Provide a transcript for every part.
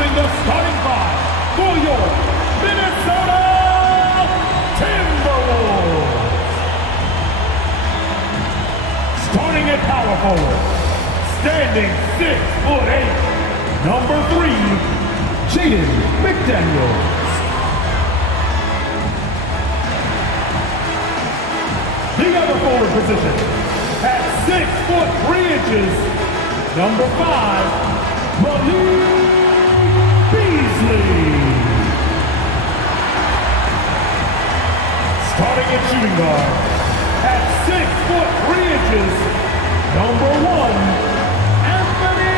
introducing the starting five for your Minnesota Timberwolves. Starting at power forward, standing 6'8", number 3, Jaden McDaniels. The other forward position, at 6'3", number 5, Malik Beasley. Starting at shooting guard, at 6'3", number 1, Anthony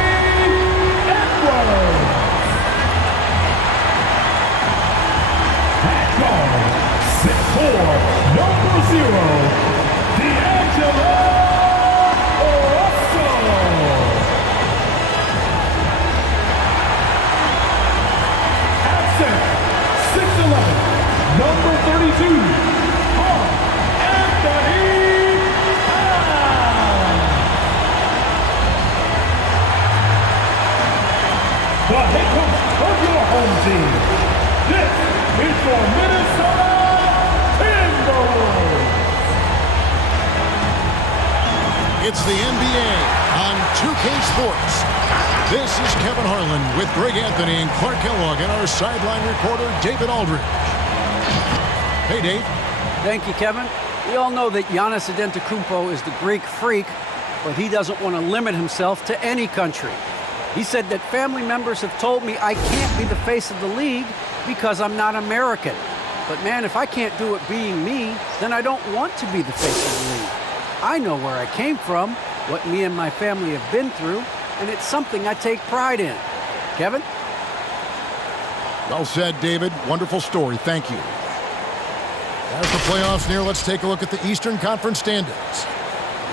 Edwards. At guard, 6'4", number 0, D'Angelo Russell. At center, 6'11", number 32, Anthony the head coach of your home team. This is your Minnesota Timberwolves. It's the NBA on 2K Sports. This is Kevin Harlan with Greg Anthony and Clark Kellogg and our sideline reporter, David Aldridge. Hey, Dave. Thank you, Kevin. We all know that Giannis Antetokounmpo is the Greek freak, but he doesn't want to limit himself to any country. He said that family members have told me I can't be the face of the league because I'm not American. But man, if I can't do it being me, then I don't want to be the face of the league. I know where I came from, what me and my family have been through, and it's something I take pride in. Kevin? Well said, David. Wonderful story. Thank you. As the playoffs near, let's take a look at the Eastern Conference standings.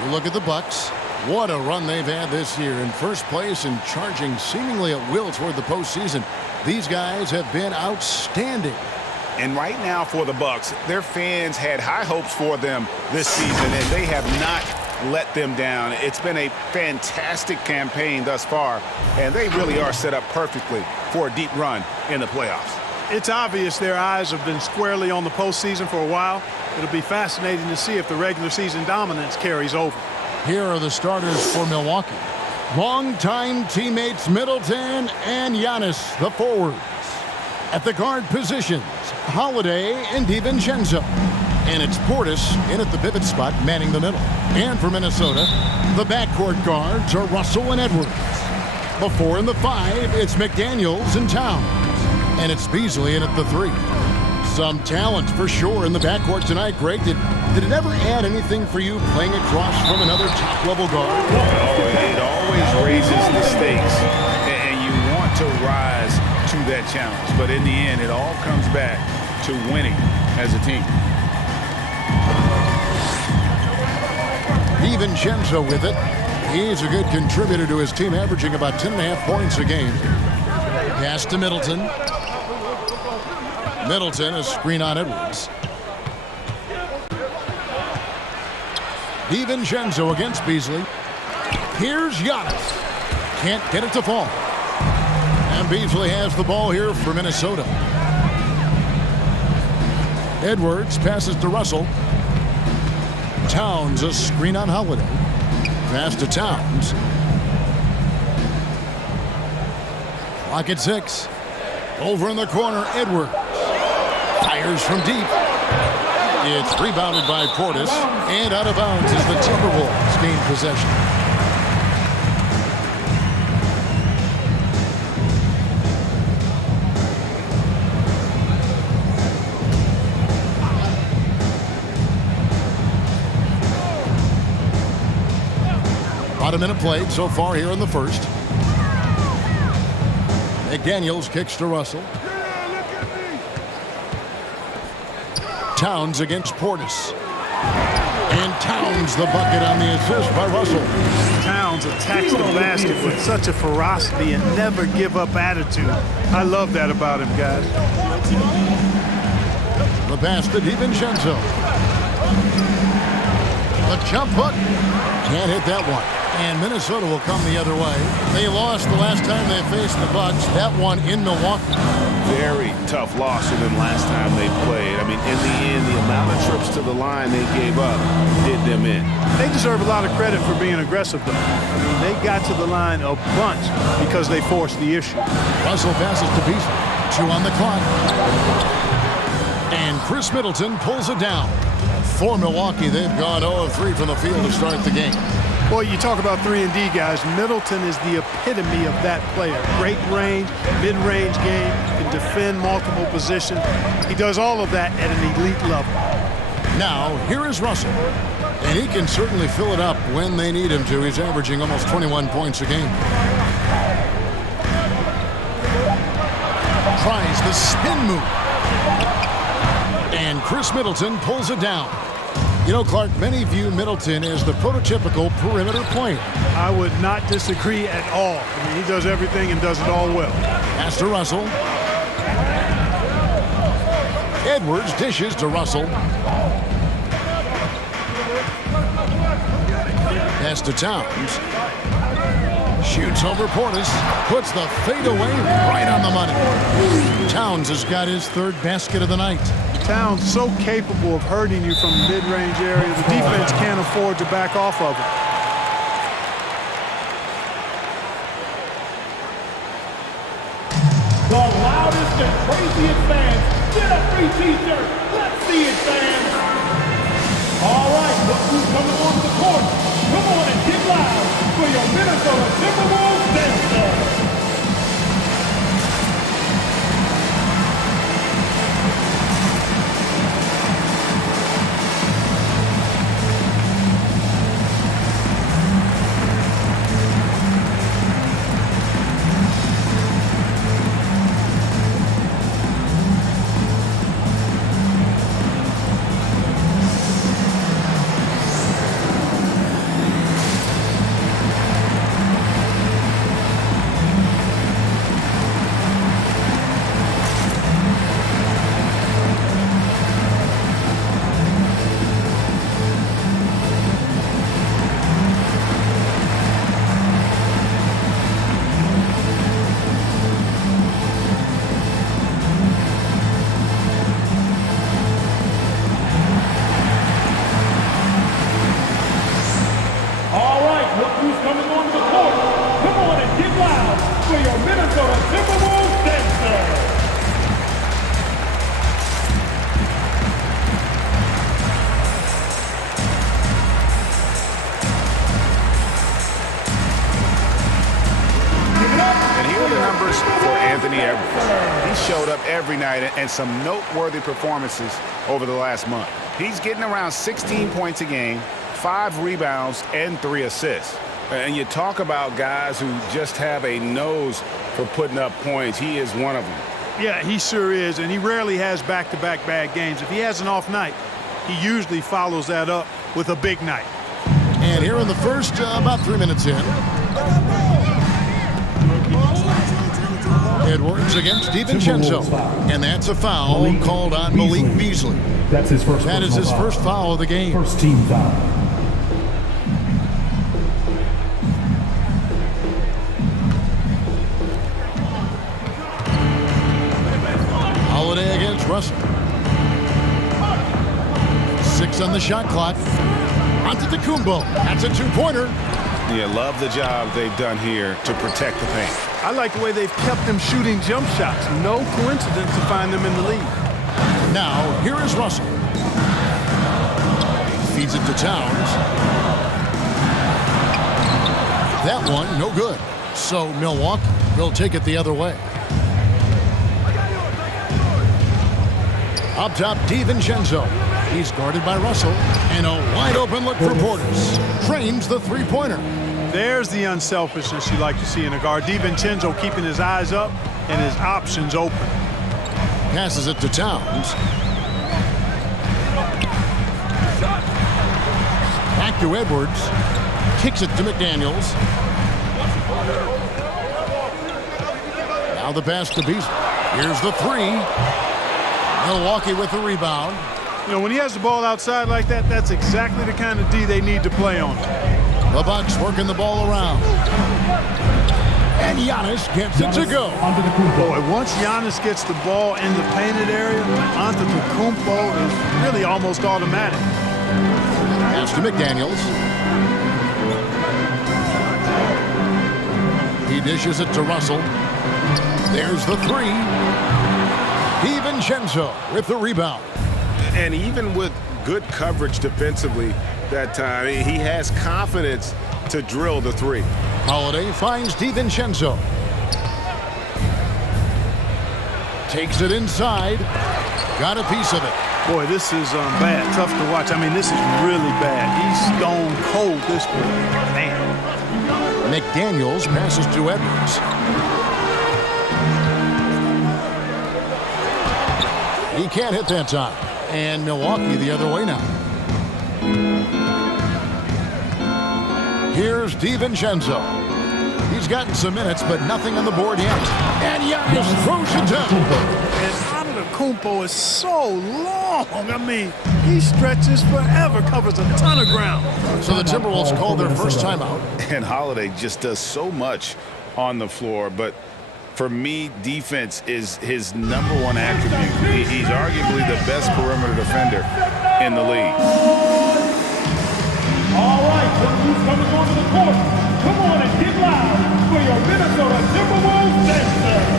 We look at the Bucks. What a run they've had this year, in first place and charging seemingly at will toward the postseason. These guys have been outstanding. And right now for the Bucks, their fans had high hopes for them this season, and they have not let them down. It's been a fantastic campaign thus far, and they really are set up perfectly for a deep run in the playoffs. It's obvious their eyes have been squarely on the postseason for a while. It'll be fascinating to see if the regular season dominance carries over. Here are the starters for Milwaukee. Longtime teammates Middleton and Giannis, the forwards. At the guard positions, Holiday and DiVincenzo. And it's Portis in at the pivot spot, manning the middle. And for Minnesota, the backcourt guards are Russell and Edwards. The 4 and the 5, it's McDaniels and Towns. And it's Beasley in at the 3. Some talent for sure in the backcourt tonight, Greg. Did it ever add anything for you playing across from another top-level guard? It always raises the stakes, and you want to rise to that challenge. But in the end, it all comes back to winning as a team. DiVincenzo with it. He's a good contributor to his team, averaging about 10.5 points a game. Pass to Middleton. Middleton, a screen on Edwards. DiVincenzo against Beasley. Here's Giannis. Can't get it to fall. And Beasley has the ball here for Minnesota. Edwards passes to Russell. Towns, a screen on Holiday. Pass to Towns. Clock at 6. Over in the corner, Edwards. Fires from deep. It's rebounded by Portis, and out of bounds as the Timberwolves gain possession. About a minute played so far here in the first. McDaniels kicks to Russell. Towns against Portis. And Towns the bucket on the assist by Russell. Towns attacks the basket with such a ferocity and never give up attitude. I love that about him, guys. The pass to DiVincenzo. The jump hook. Can't hit that one. And Minnesota will come the other way. They lost the last time they faced the Bucks. That one in Milwaukee. Very tough loss for them last time they played. I mean, in the end, the amount of trips to the line they gave up did them in. They deserve a lot of credit for being aggressive, though. I mean, they got to the line a bunch because they forced the issue. Russell passes to Beasley. 2 on the clock. And Chris Middleton pulls it down. For Milwaukee, they've gone 0 of 3 from the field to start the game. Well, you talk about 3-and-D guys. Middleton is the epitome of that player. Great range, mid-range game, can defend multiple positions. He does all of that at an elite level. Now, here is Russell. And he can certainly fill it up when they need him to. He's averaging almost 21 points a game. Tries the spin move. And Chris Middleton pulls it down. You know, Clark, many view Middleton as the prototypical perimeter player. I would not disagree at all. I mean, he does everything and does it all well. Pass to Russell. Edwards dishes to Russell. Pass to Towns. Shoots over Portis. Puts the fadeaway right on the money. Towns has got his 3rd basket of the night. Towns so capable of hurting you from the mid-range area. The defense can't afford to back off of him. The loudest and craziest fans get a free t-shirt. Let's see it, fans. All right, look who's coming onto the court. Come on and get loud for your Minnesota Timberwolves dancer. Every night and some noteworthy performances over the last month. He's getting around 16 points a game, 5 rebounds, and 3 assists. And you talk about guys who just have a nose for putting up points. He is one of them. Yeah, he sure is, and he rarely has back-to-back bad games. If he has an off night, he usually follows that up with a big night. And here in the first, about 3 minutes in. Edwards against DiVincenzo. And that's a foul called on Malik Beasley. That's his first. That is his first foul of the game. First team foul. Holiday against Russell. 6 on the shot clock. Antetokounmpo. That's a 2-pointer. Yeah, love the job they've done here to protect the paint. I like the way they've kept them shooting jump shots. No coincidence to find them in the lead. Now, here is Russell. Feeds it to Towns. That one, no good. So Milwaukee will take it the other way. Up top, DiVincenzo. He's guarded by Russell. And a wide open look for Portis. Trains the 3-pointer. There's the unselfishness you like to see in a guard. DiVincenzo keeping his eyes up and his options open. Passes it to Towns. Back to Edwards. Kicks it to McDaniels. Now the pass to Beasley. Here's the 3. Milwaukee with the rebound. You know, when he has the ball outside like that, that's exactly the kind of D they need to play on. The Bucks working the ball around. And Giannis gets it to go. Boy, once Giannis gets the ball in the painted area, Antetokounmpo is really almost automatic. Pass to McDaniels. He dishes it to Russell. There's the three. DiVincenzo with the rebound. And even with good coverage defensively that time, he has confidence to drill the three. Holiday finds DiVincenzo. Takes it inside. Got a piece of it. Boy, this is bad. Tough to watch. I mean, this is really bad. He's stone cold this point. Man. McDaniels passes to Edwards. He can't hit that time. And Milwaukee the other way now. Here's DiVincenzo. He's gotten some minutes, but nothing on the board yet. And Giannis throws it down. And Antetokounmpo is so long. I mean, he stretches forever, covers a ton of ground. So the Timberwolves call their first timeout. And Holiday just does so much on the floor, but for me, defense is his #1 attribute. He's arguably the best perimeter defender in the league. All right, look who's coming onto the court. Come on and get loud for your Minnesota Timberwolves dancer.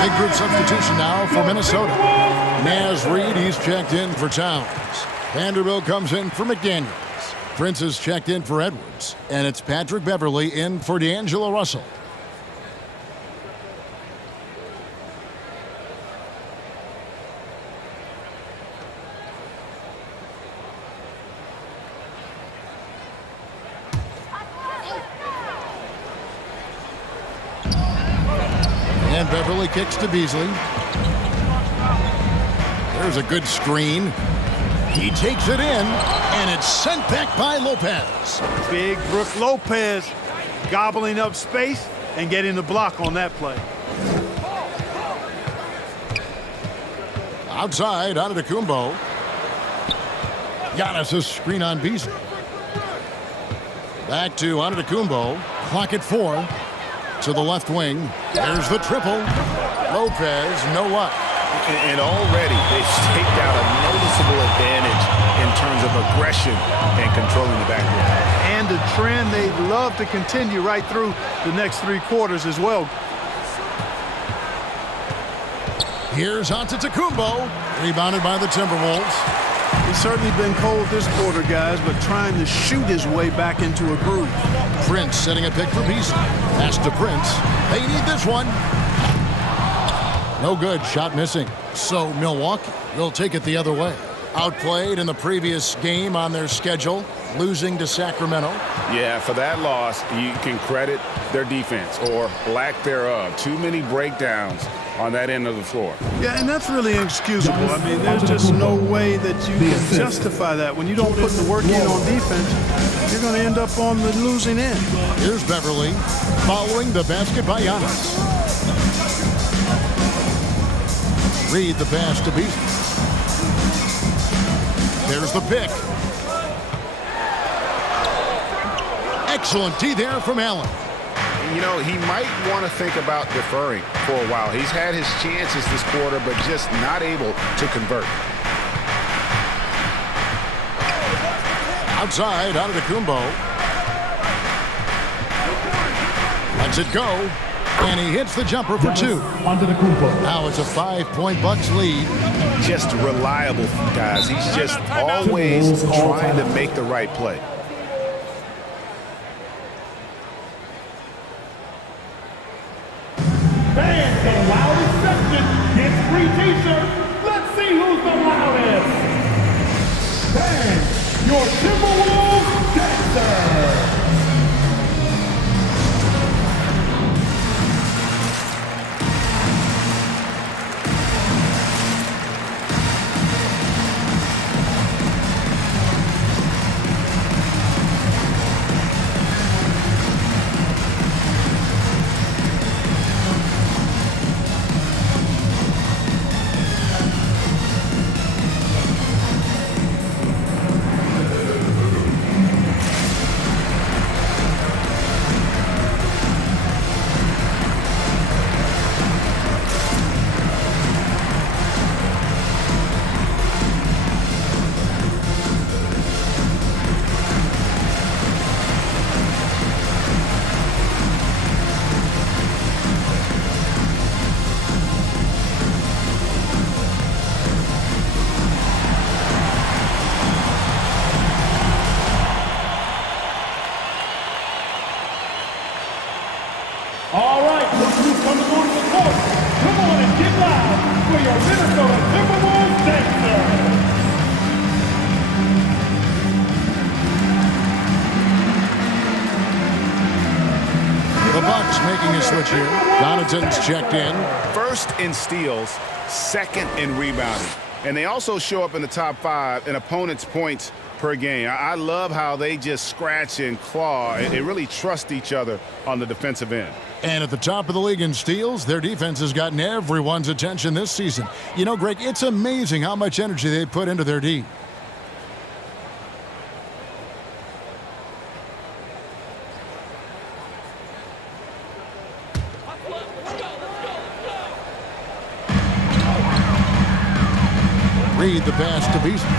Big group substitution now for Minnesota. Naz Reid, he's checked in for Towns. Vanderbilt comes in for McDaniels. Prince is checked in for Edwards. And it's Patrick Beverley in for D'Angelo Russell. And Beverley kicks to Beasley. There's a good screen. He takes it in, and it's sent back by Lopez. Big Brook Lopez gobbling up space and getting the block on that play. Outside, Antetokounmpo. Giannis' screen on Beasley. Back to Antetokounmpo. Clock at 4. To the left wing. There's the triple. Lopez, no luck. And already they've staked out a noticeable advantage in terms of aggression and controlling the backcourt. And a trend they'd love to continue right through the next 3 quarters as well. Here's Antetokounmpo. Rebounded by the Timberwolves. He's certainly been cold this quarter, guys, but trying to shoot his way back into a groove. Prince setting a pick for Beasley. Pass to Prince. They need this one. No good. Shot missing. So Milwaukee will take it the other way. Outplayed in the previous game on their schedule, losing to Sacramento. Yeah, for that loss, you can credit their defense or lack thereof. Too many breakdowns on that end of the floor. Yeah, and that's really inexcusable. I mean, there's just no way that you can justify that. When you don't put the work in on defense, you're going to end up on the losing end. Here's Beverley following the basket by Giannis. Reid the pass to Beasley. There's the pick. Excellent D there from Allen. You know, he might want to think about deferring for a while. He's had his chances this quarter, but just not able to convert. Outside, out of the Kumbo. Lets it go. And he hits the jumper for two. Now it's a 5-point Bucks lead. Just reliable, guys. He's just always trying to make the right play. Fans, the loudest section gets free t-shirts. Let's see who's the loudest. Fans, your Timberwolves dancer. All right, look who's coming onto the court. Come on and get loud for your Minnesota Timberwolves dancer. The Bucks making a switch here. Donaton's checked in. First in steals, second in rebounding. And they also show up in the top 5 in opponents' points per game. I love how they just scratch and claw and they really trust each other on the defensive end. And at the top of the league in steals, their defense has gotten everyone's attention this season. You know, Greg, it's amazing how much energy they put into their D. Read the pass to Beasley.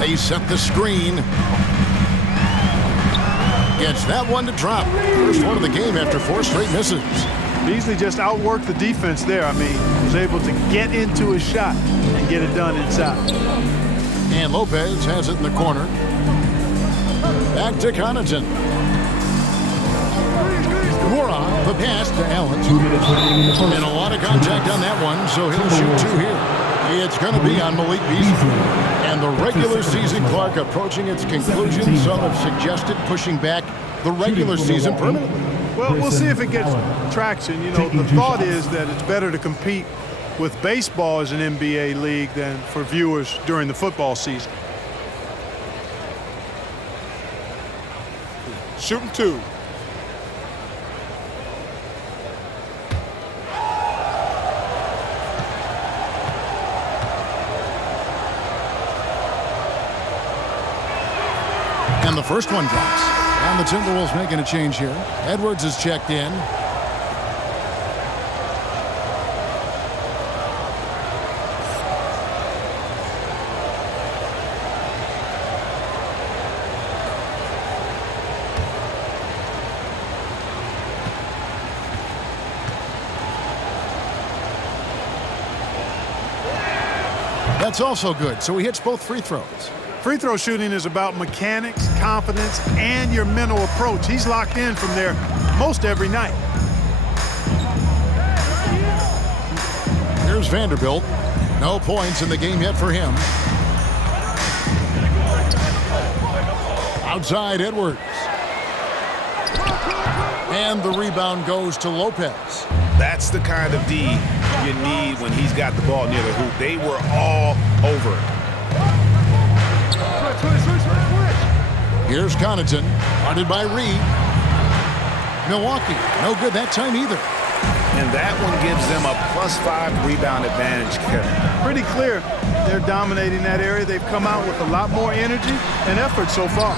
They set the screen. Gets that one to drop. First one of the game after 4 straight misses. Beasley just outworked the defense there. I mean, was able to get into his shot and get it done inside. And Lopez has it in the corner. Back to Connaughton. Moron, the pass to Allen. And a lot of contact on that one, so he'll shoot 2 here. It's going to be on Malik Beasley. And the regular season clock approaching its conclusion. Some have suggested pushing back the regular season permanently. Well, we'll see if it gets traction. You know, the thought is that it's better to compete with baseball as an NBA league than for viewers during the football season. Shooting 2. And the first one drops. And the Timberwolves making a change here. Edwards is checked in. That's also good. So he hits both free throws. Free throw shooting is about mechanics, confidence, and your mental approach. He's locked in from there most every night. Here's Vanderbilt. No points in the game yet for him. Outside Edwards. And the rebound goes to Lopez. That's the kind of D you need when he's got the ball near the hoop. They were all over it. Here's Connaughton, guarded by Reed. Milwaukee, no good that time either. And that one gives them a +5 rebound advantage, Kevin. Pretty clear. They're dominating that area. They've come out with a lot more energy and effort so far.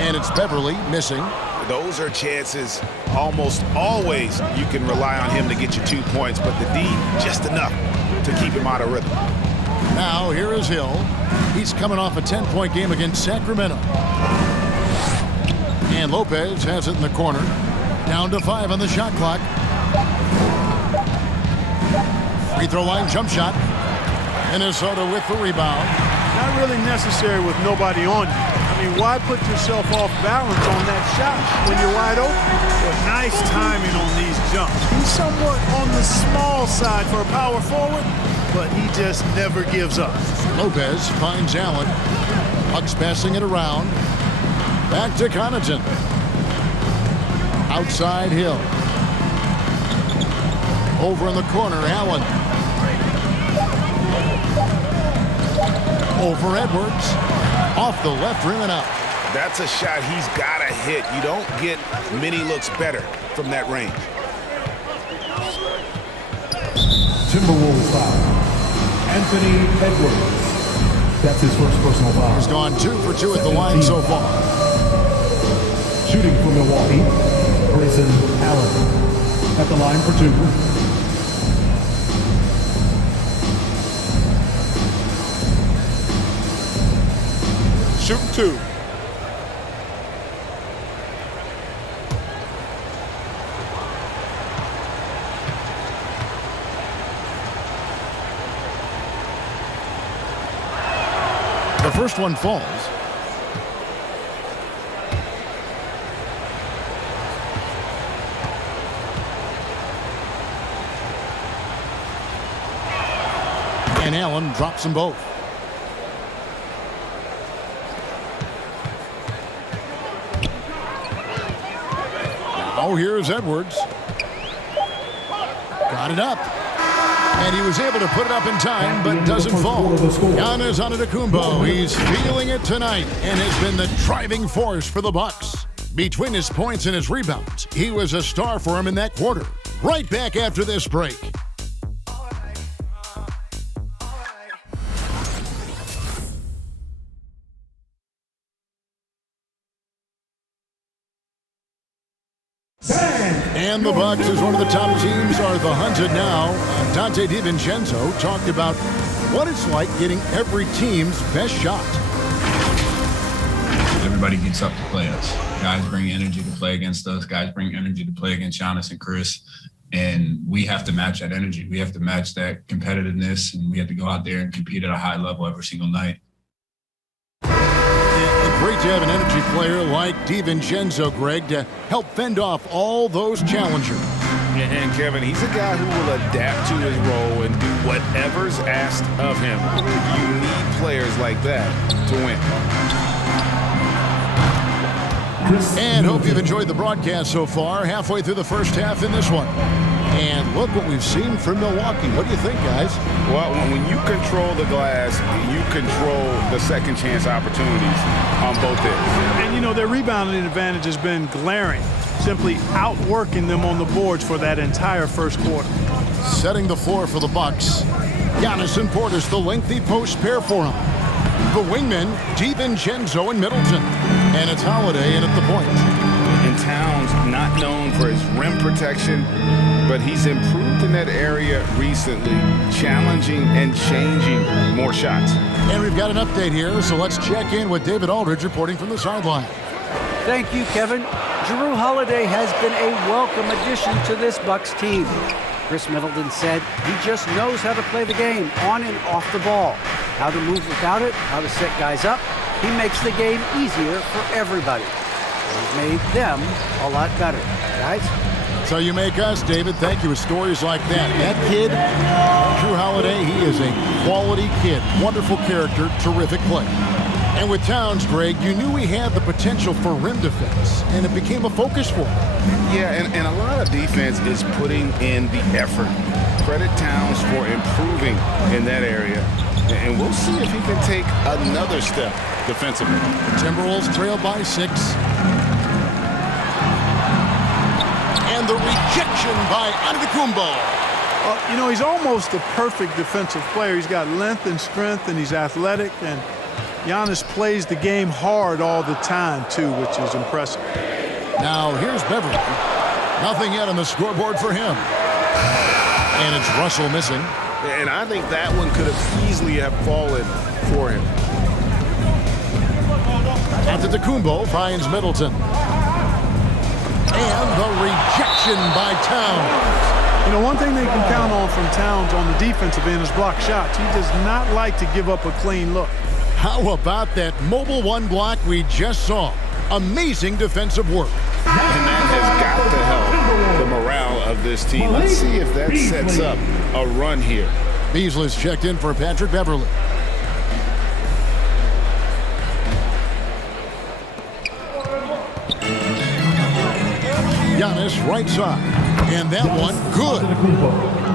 And it's Beverly missing. Those are chances almost always you can rely on him to get you 2 points, but the D just enough to keep him out of rhythm. Now here is Hill. He's coming off a 10-point game against Sacramento. And Lopez has it in the corner. Down to 5 on the shot clock. Free throw line jump shot. Minnesota with the rebound. Not really necessary with nobody on you. I mean, why put yourself off balance on that shot when you're wide open? But nice timing on these jumps. He's somewhat on the small side for a power forward, but he just never gives up. Lopez finds Allen. Bucks passing it around. Back to Connaughton. Outside Hill. Over in the corner, Allen. Over Edwards. Off the left rim and out. That's a shot he's got to hit. You don't get many looks better from that range. Timberwolves foul. Anthony Edwards. That's his first personal foul. He's gone 2 for 2 at the line so far. Shooting for Milwaukee, Grayson Allen. At the line for 2. Shooting 2. The first one falls. And Allen drops them both. Now here's Edwards. Got it up. And he was able to put it up in time, but doesn't fall. Giannis Antetokounmpo, he's feeling it tonight and has been the driving force for the Bucks. Between his points and his rebounds, he was a star for him in that quarter. Right back after this break. And the Bucks, as one of the top teams, are the hunted now. Dante DiVincenzo talked about what it's like getting every team's best shot. Everybody gets up to play us. Guys bring energy to play against us. Guys bring energy to play against Giannis and Chris. And we have to match that energy. We have to match that competitiveness, and we have to go out there and compete at a high level every single night. Great to have an energy player like DiVincenzo, Greg, to help fend off all those challengers. And Kevin, he's a guy who will adapt to his role and do whatever's asked of him. You need players like that to win. And hope you've enjoyed the broadcast so far. Halfway through the first half in this one. And look what we've seen from Milwaukee. What do you think, guys? Well, when you control the glass, you control the second chance opportunities on both ends. And, you know, their rebounding advantage has been glaring, simply outworking them on the boards for that entire first quarter. Setting the floor for the Bucks. Giannis and Portis, the lengthy post pair for him. The wingmen, DiVincenzo and Middleton. And it's Holiday in at the point. And Towns, not known for his rim protection, but he's improved in that area recently, challenging and changing more shots. And we've got an update here, so let's check in with David Aldridge reporting from the sideline. Thank you, Kevin. Jrue Holiday has been a welcome addition to this Bucks team. Chris Middleton said he just knows how to play the game on and off the ball, how to move without it, how to set guys up. He makes the game easier for everybody. He's made them a lot better. Guys? So you make us, David. Thank you with stories like that. That kid, Jrue Holiday, he is a quality kid. Wonderful character, terrific play. And with Towns, Greg, you knew he had the potential for rim defense, and it became a focus for him. Yeah, and a lot of defense is putting in the effort. Credit Towns for improving in that area. And we'll see if he can take another step defensively. Timberwolves trail by 6. And And the rejection by Antetokounmpo. You know, he's almost a perfect defensive player. He's got length and strength, and he's athletic. And Giannis plays the game hard all the time, too, which is impressive. Now, here's Beverly. Nothing yet on the scoreboard for him. And it's Russell missing. And I think that one could have easily have fallen for him. Antetokounmpo finds Middleton. And the rejection by Towns. You know, one thing they can count on from Towns on the defensive end is block shots. He does not like to give up a clean look. How about that mobile one block we just saw? Amazing defensive work. And that has got to help the morale of this team. Let's see if that sets up a run here. Beasley's checked in for Patrick Beverly. Giannis right side. And that one, good.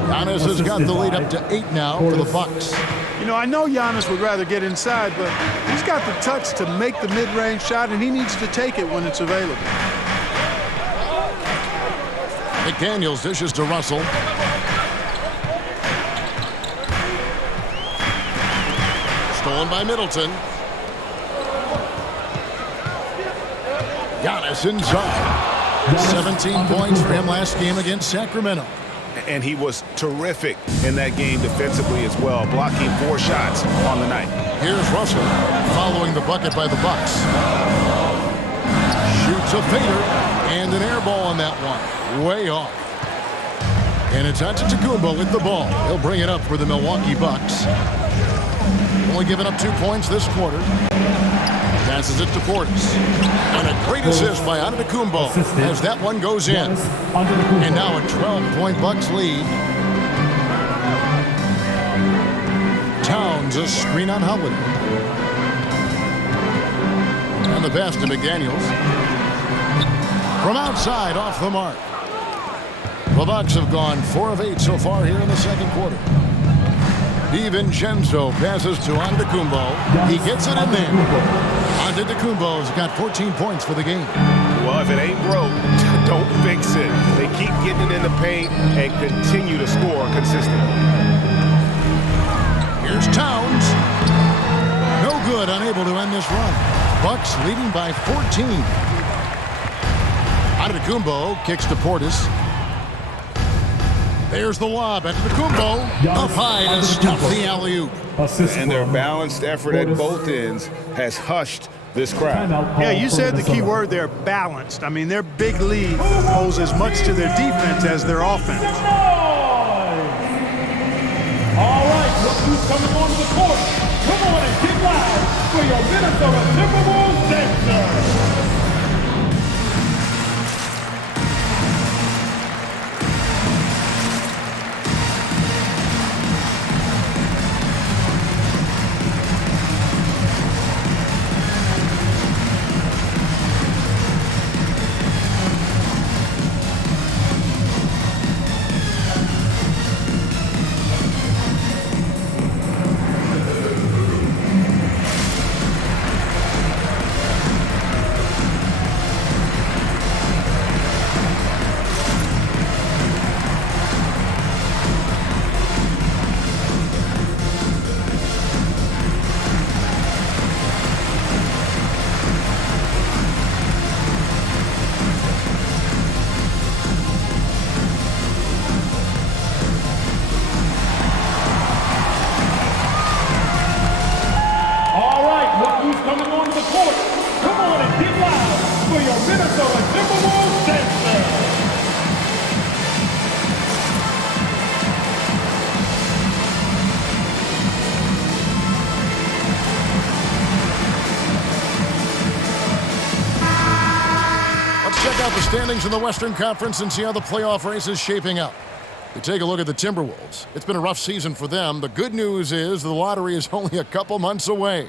Giannis has got the lead up to 8 now for the Bucks. You know, I know Giannis would rather get inside, but he's got the touch to make the mid-range shot, and he needs to take it when it's available. McDaniels dishes to Russell. Stolen by Middleton. Giannis inside. 17 points for him last game against Sacramento. And he was terrific in that game defensively as well, blocking 4 shots on the night. Here's Russell following the bucket by the Bucks. Shoots a fader and an air ball on that one. Way off. And it's Antetokounmpo with the ball. He'll bring it up for the Milwaukee Bucks. Only given up 2 points this quarter. Passes it to Portis. And a great assist by Antetokounmpo as that one goes in. And now a 12-point Bucks lead. Towns a screen on Howard. And the pass to McDaniels. From outside, off the mark. The Bucks have gone 4 of 8 so far here in the second quarter. DiVincenzo passes to Antetokounmpo. He gets it in there. Antetokounmpo's got 14 points for the game. Well, if it ain't broke, don't fix it. They keep getting it in the paint and continue to score consistently. Here's Towns. No good, unable to end this run. Bucks leading by 14. Antetokounmpo kicks to Portis. There's the lob. Antetokounmpo up high to stop the alley-oop. And their balanced effort at both ends has hushed this crowd. Yeah, you said the key word there, balanced. I mean, their big lead owes as much to their defense as their offense. All right, look who's coming onto the court. Come on and get loud for your Minnesota Timberwolves dancers. The standings in the Western Conference and see how the playoff race is shaping up. We take a look at the Timberwolves. It's been a rough season for them. The good news is the lottery is only a couple months away.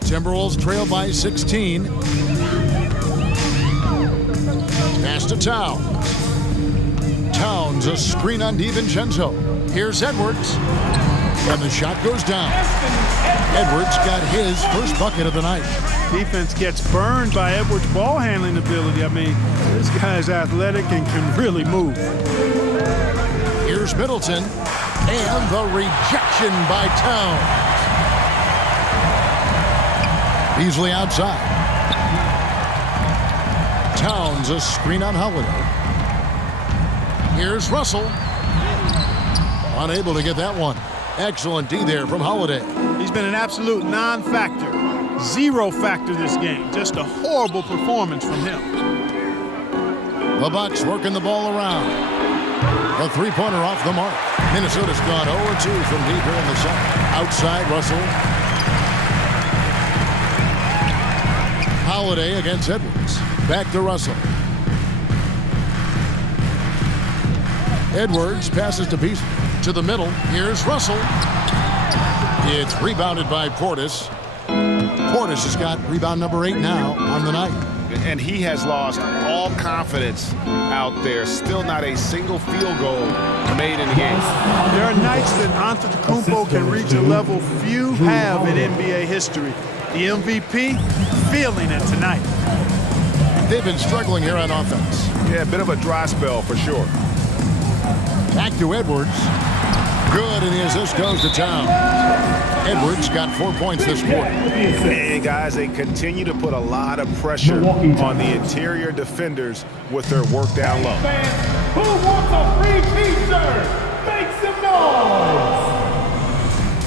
Timberwolves trail by 16. Pass to Towns. Towns, a screen on DiVincenzo. Here's Edwards. And the shot goes down. Edwards got his first bucket of the night. Defense gets burned by Edwards' ball handling ability. I mean, this guy's athletic and can really move. Here's Middleton. And the rejection by Towns. Beasley outside. Towns, a screen on Holiday. Here's Russell. Unable to get that one. Excellent D there from Holiday. He's been an absolute non-factor. Zero factor this game. Just a horrible performance from him. The Bucks working the ball around. A three-pointer off the mark. Minnesota's gone 0-2 from deep here in the second. Outside, Russell. Holiday against Edwards. Back to Russell. Edwards passes to Beasley. To the middle. Here's Russell. It's rebounded by Portis. Portis has got rebound number 8 now on the night. And he has lost all confidence out there. Still not a single field goal made in the game. There are nights that Antetokounmpo can reach a level few have in NBA history. The MVP feeling it tonight. They've been struggling here on offense. Yeah, a bit of a dry spell for sure. Back to Edwards. Good, and the assist goes to Towns. Edwards got 4 points this quarter. And guys, they continue to put a lot of pressure on the interior defenders with their work down low. Who wants a free t-shirt? Make some noise!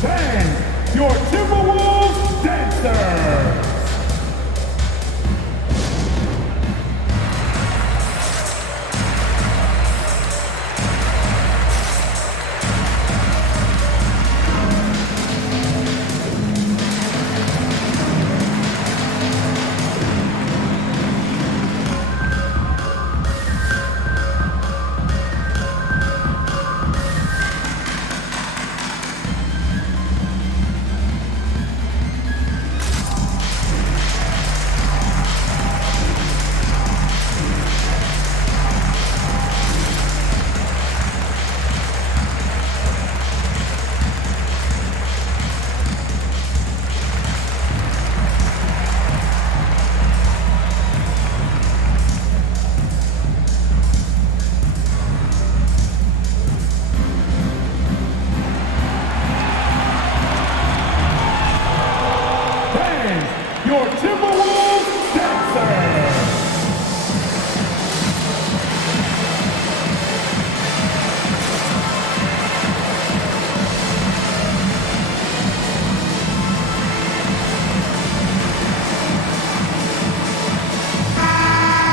Fans, your Timberwolves dancers! Your Timberwolves dancers!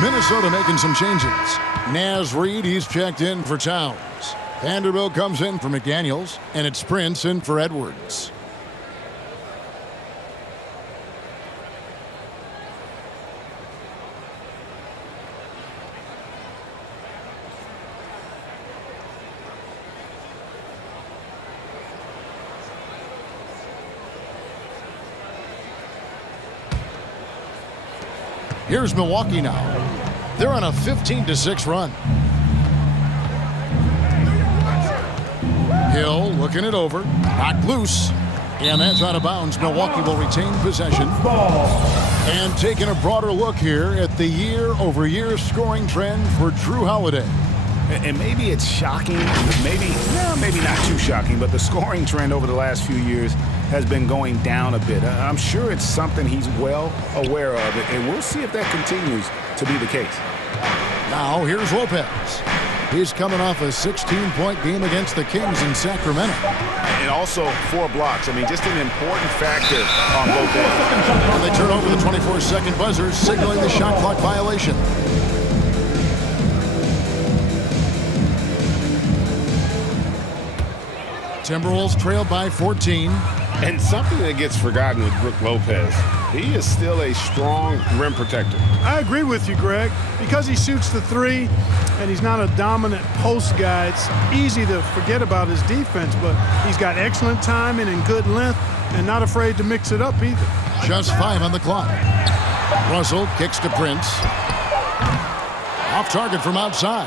Minnesota making some changes. Naz Reid, he's checked in for Towns. Vanderbilt comes in for McDaniels, and it's Prince in for Edwards. Here's Milwaukee now. They're on a 15-6 run. Hill looking it over. Knocked loose. And that's out of bounds. Milwaukee will retain possession. And taking a broader look here at the year-over-year scoring trend for Drew Holiday. And maybe it's shocking, maybe not too shocking, but the scoring trend over the last few years has been going down a bit. I'm sure it's something he's well aware of, and we'll see if that continues to be the case. Now here's Lopez. He's coming off a 16-point game against the Kings in Sacramento. And also 4 blocks. I mean, just an important factor on Lopez. And they turn over the 24-second buzzer, signaling the shot clock violation. Timberwolves trail by 14. And something that gets forgotten with Brook Lopez, he is still a strong rim protector. I agree with you, Greg. Because he shoots the 3 and he's not a dominant post guy, it's easy to forget about his defense, but he's got excellent timing and good length and not afraid to mix it up either. Just 5 on the clock. Russell kicks to Prince. Off target from outside.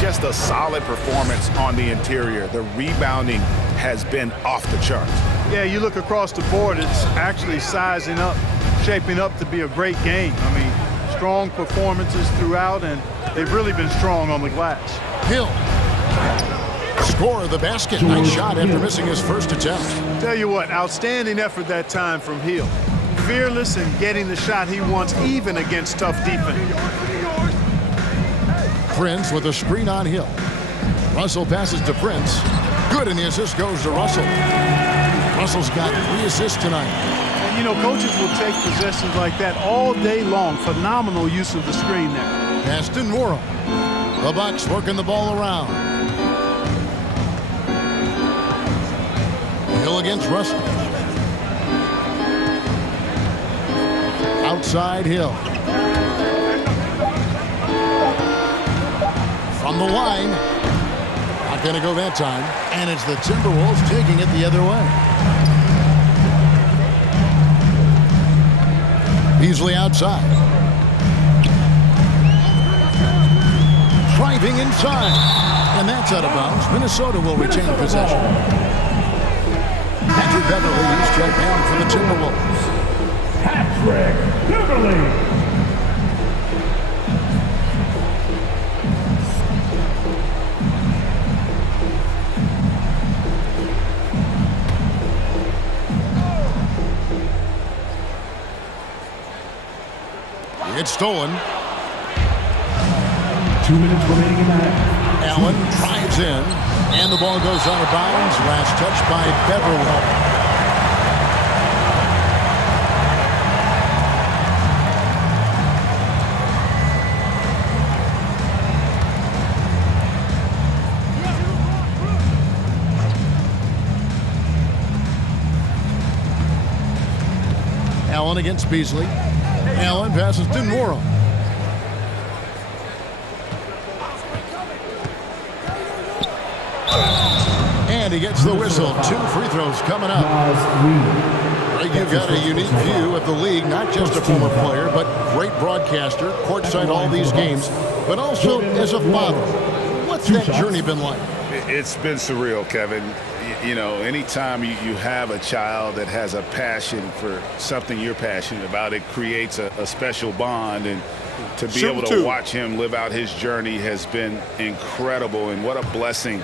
Just a solid performance on the interior. The rebounding has been off the charts. Yeah, you look across the board, it's actually sizing up, shaping up to be a great game. I mean, strong performances throughout, and they've really been strong on the glass. Hill. Score of the basket. Nice shot after missing his first attempt. Tell you what, outstanding effort that time from Hill. Fearless in getting the shot he wants, even against tough defense. Prince with a screen on Hill. Russell passes to Prince. Good, and the assist goes to Russell. Russell's got 3 assists tonight. And, you know, coaches will take possessions like that all day long. Phenomenal use of the screen there. Pass to Nora. The Bucks working the ball around. Hill against Russell. Outside Hill. From the line. Not going to go that time. And it's the Timberwolves taking it the other way. Beasley outside. Driving inside. And that's out of bounds. Minnesota will retain possession. Andrew Beverly is checked in for the Timberwolves. Patrick Beverly. It's stolen. 2 minutes remaining in the half. Allen drives in, and the ball goes out of bounds. Last touch by Beverly. Allen against Beasley. Allen passes to Nora. And he gets the whistle. 2 free throws coming up. Greg, you've got a unique view of the league, not just a former player, but great broadcaster, courtside all these games, but also as a father. What's that journey been like? It's been surreal, Kevin. You know, anytime you have a child that has a passion for something you're passionate about, it creates a special bond. And to be able to watch him live out his journey has been incredible. And what a blessing.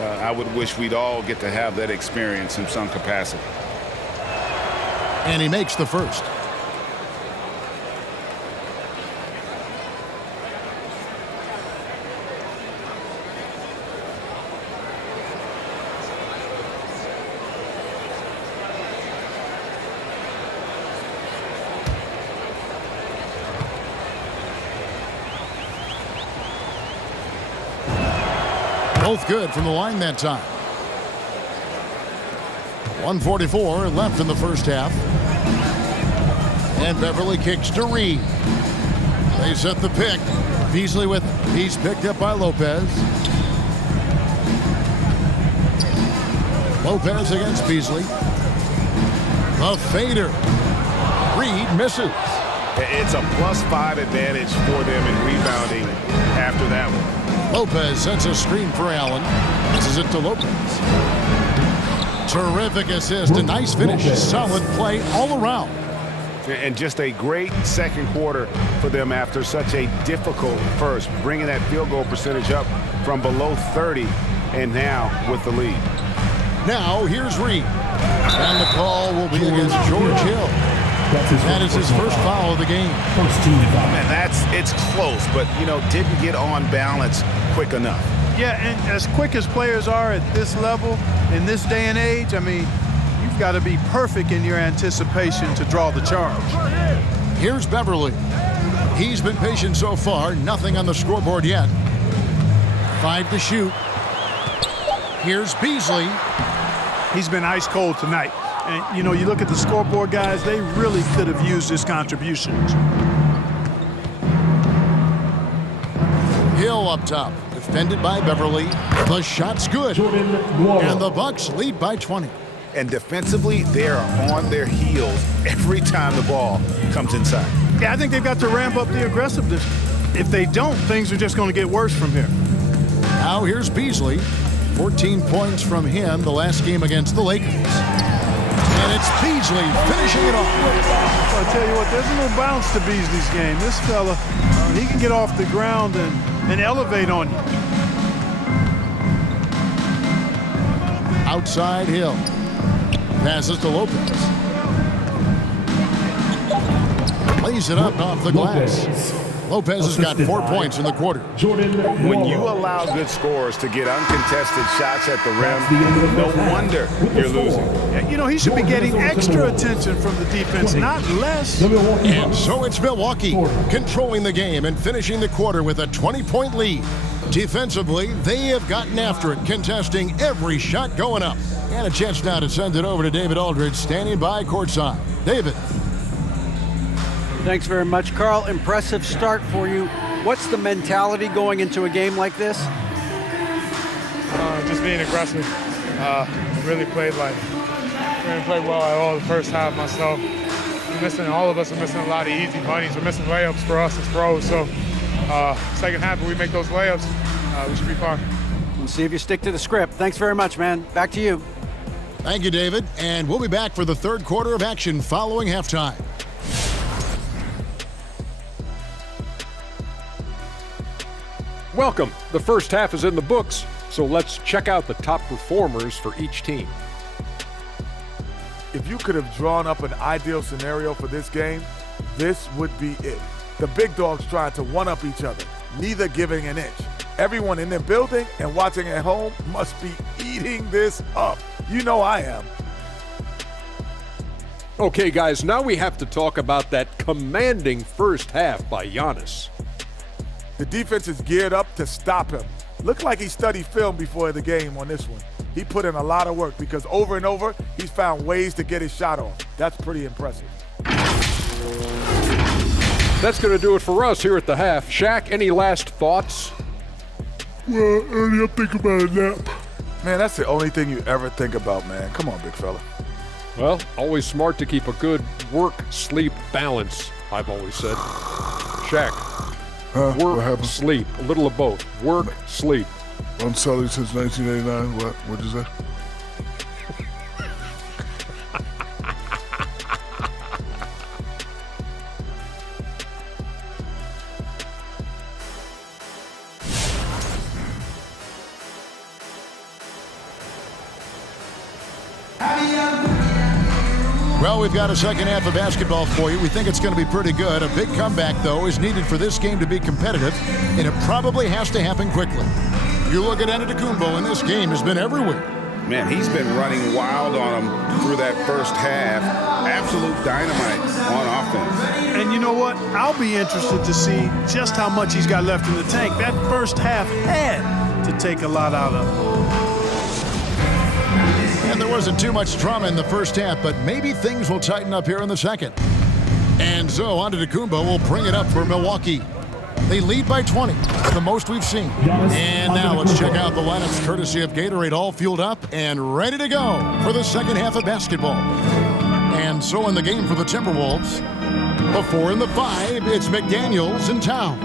I would wish we'd all get to have that experience in some capacity. And he makes the first. Both good from the line that time. 1:44 left in the first half. And Beverly kicks to Reed. They set the pick. Beasley with it. He's picked up by Lopez. Lopez against Beasley. The fader. Reed misses. It's a +5 advantage for them in rebounding after that one. Lopez sets a screen for Allen. Misses it to Lopez. Terrific assist. A nice finish. Solid play all around. And just a great second quarter for them after such a difficult first. Bringing that field goal percentage up from below 30 and now with the lead. Now here's Reed. And the call will be against George Hill. That is his first foul of the game. Man, it's close, but, you know, didn't get on balance quick enough. Yeah, and as quick as players are at this level, in this day and age, I mean, you've got to be perfect in your anticipation to draw the charge. Here's Beverly. He's been patient so far. Nothing on the scoreboard yet. 5 to shoot. Here's Beasley. He's been ice cold tonight. And, you know, you look at the scoreboard, guys, they really could have used his contributions. Hill up top. Defended by Beverly. The shot's good. And the Bucks lead by 20. And defensively, they're on their heels every time the ball comes inside. Yeah, I think they've got to ramp up the aggressiveness. If they don't, things are just going to get worse from here. Now here's Beasley. 14 points from him the last game against the Lakers. And it's Beasley finishing it off. I'll tell you what, there's a little bounce to Beasley's game. This fella, he can get off the ground and elevate on you. Outside Hill. Passes to Lopez. Lays it up and off the glass. Lopez has got 4 points in the quarter. When you allow good scorers to get uncontested shots at the rim, no wonder you're losing. Yeah, you know, he should be getting extra attention from the defense, not less. And so it's Milwaukee controlling the game and finishing the quarter with a 20-point lead. Defensively, they have gotten after it, contesting every shot going up. And a chance now to send it over to David Aldridge, standing by courtside. David. Thanks very much, Carl. Impressive start for you. What's the mentality going into a game like this? Just being aggressive. Really played well at all the first half myself. All of us are missing a lot of easy bunnies. We're missing layups for us as pros. So second half, if we make those layups, we should be fine. We'll see if you stick to the script. Thanks very much, man. Back to you. Thank you, David. And we'll be back for the third quarter of action following halftime. Welcome. The first half is in the books, so let's check out the top performers for each team. If you could have drawn up an ideal scenario for this game, this would be it. The big dogs trying to one-up each other, neither giving an inch. Everyone in the building and watching at home must be eating this up. You know I am. Okay, guys, now we have to talk about that commanding first half by Giannis. The defense is geared up to stop him. Looked like he studied film before the game on this one. He put in a lot of work because over and over, he's found ways to get his shot off. That's pretty impressive. That's going to do it for us here at the half. Shaq, any last thoughts? Well, Ernie, I'm thinking about a nap. Man, that's the only thing you ever think about, man. Come on, big fella. Well, always smart to keep a good work-sleep balance, I've always said. Shaq. Work, sleep, a little of both. Work, sleep. I'm selling since 1989. What'd you say? Well, we've got a second half of basketball for you. We think it's going to be pretty good. A big comeback, though, is needed for this game to be competitive, and it probably has to happen quickly. You look at Antetokounmpo, and this game has been everywhere. Man, he's been running wild on him through that first half. Absolute dynamite on offense. And you know what? I'll be interested to see just how much he's got left in the tank. That first half had to take a lot out of him. And there wasn't too much drama in the first half, but maybe things will tighten up here in the second. And so Antetokounmpo will bring it up for Milwaukee. They lead by 20, the most we've seen. And now let's check out the lineups courtesy of Gatorade, all fueled up and ready to go for the second half of basketball. And so in the game for the Timberwolves, the 4 and the 5, it's McDaniels and Towns.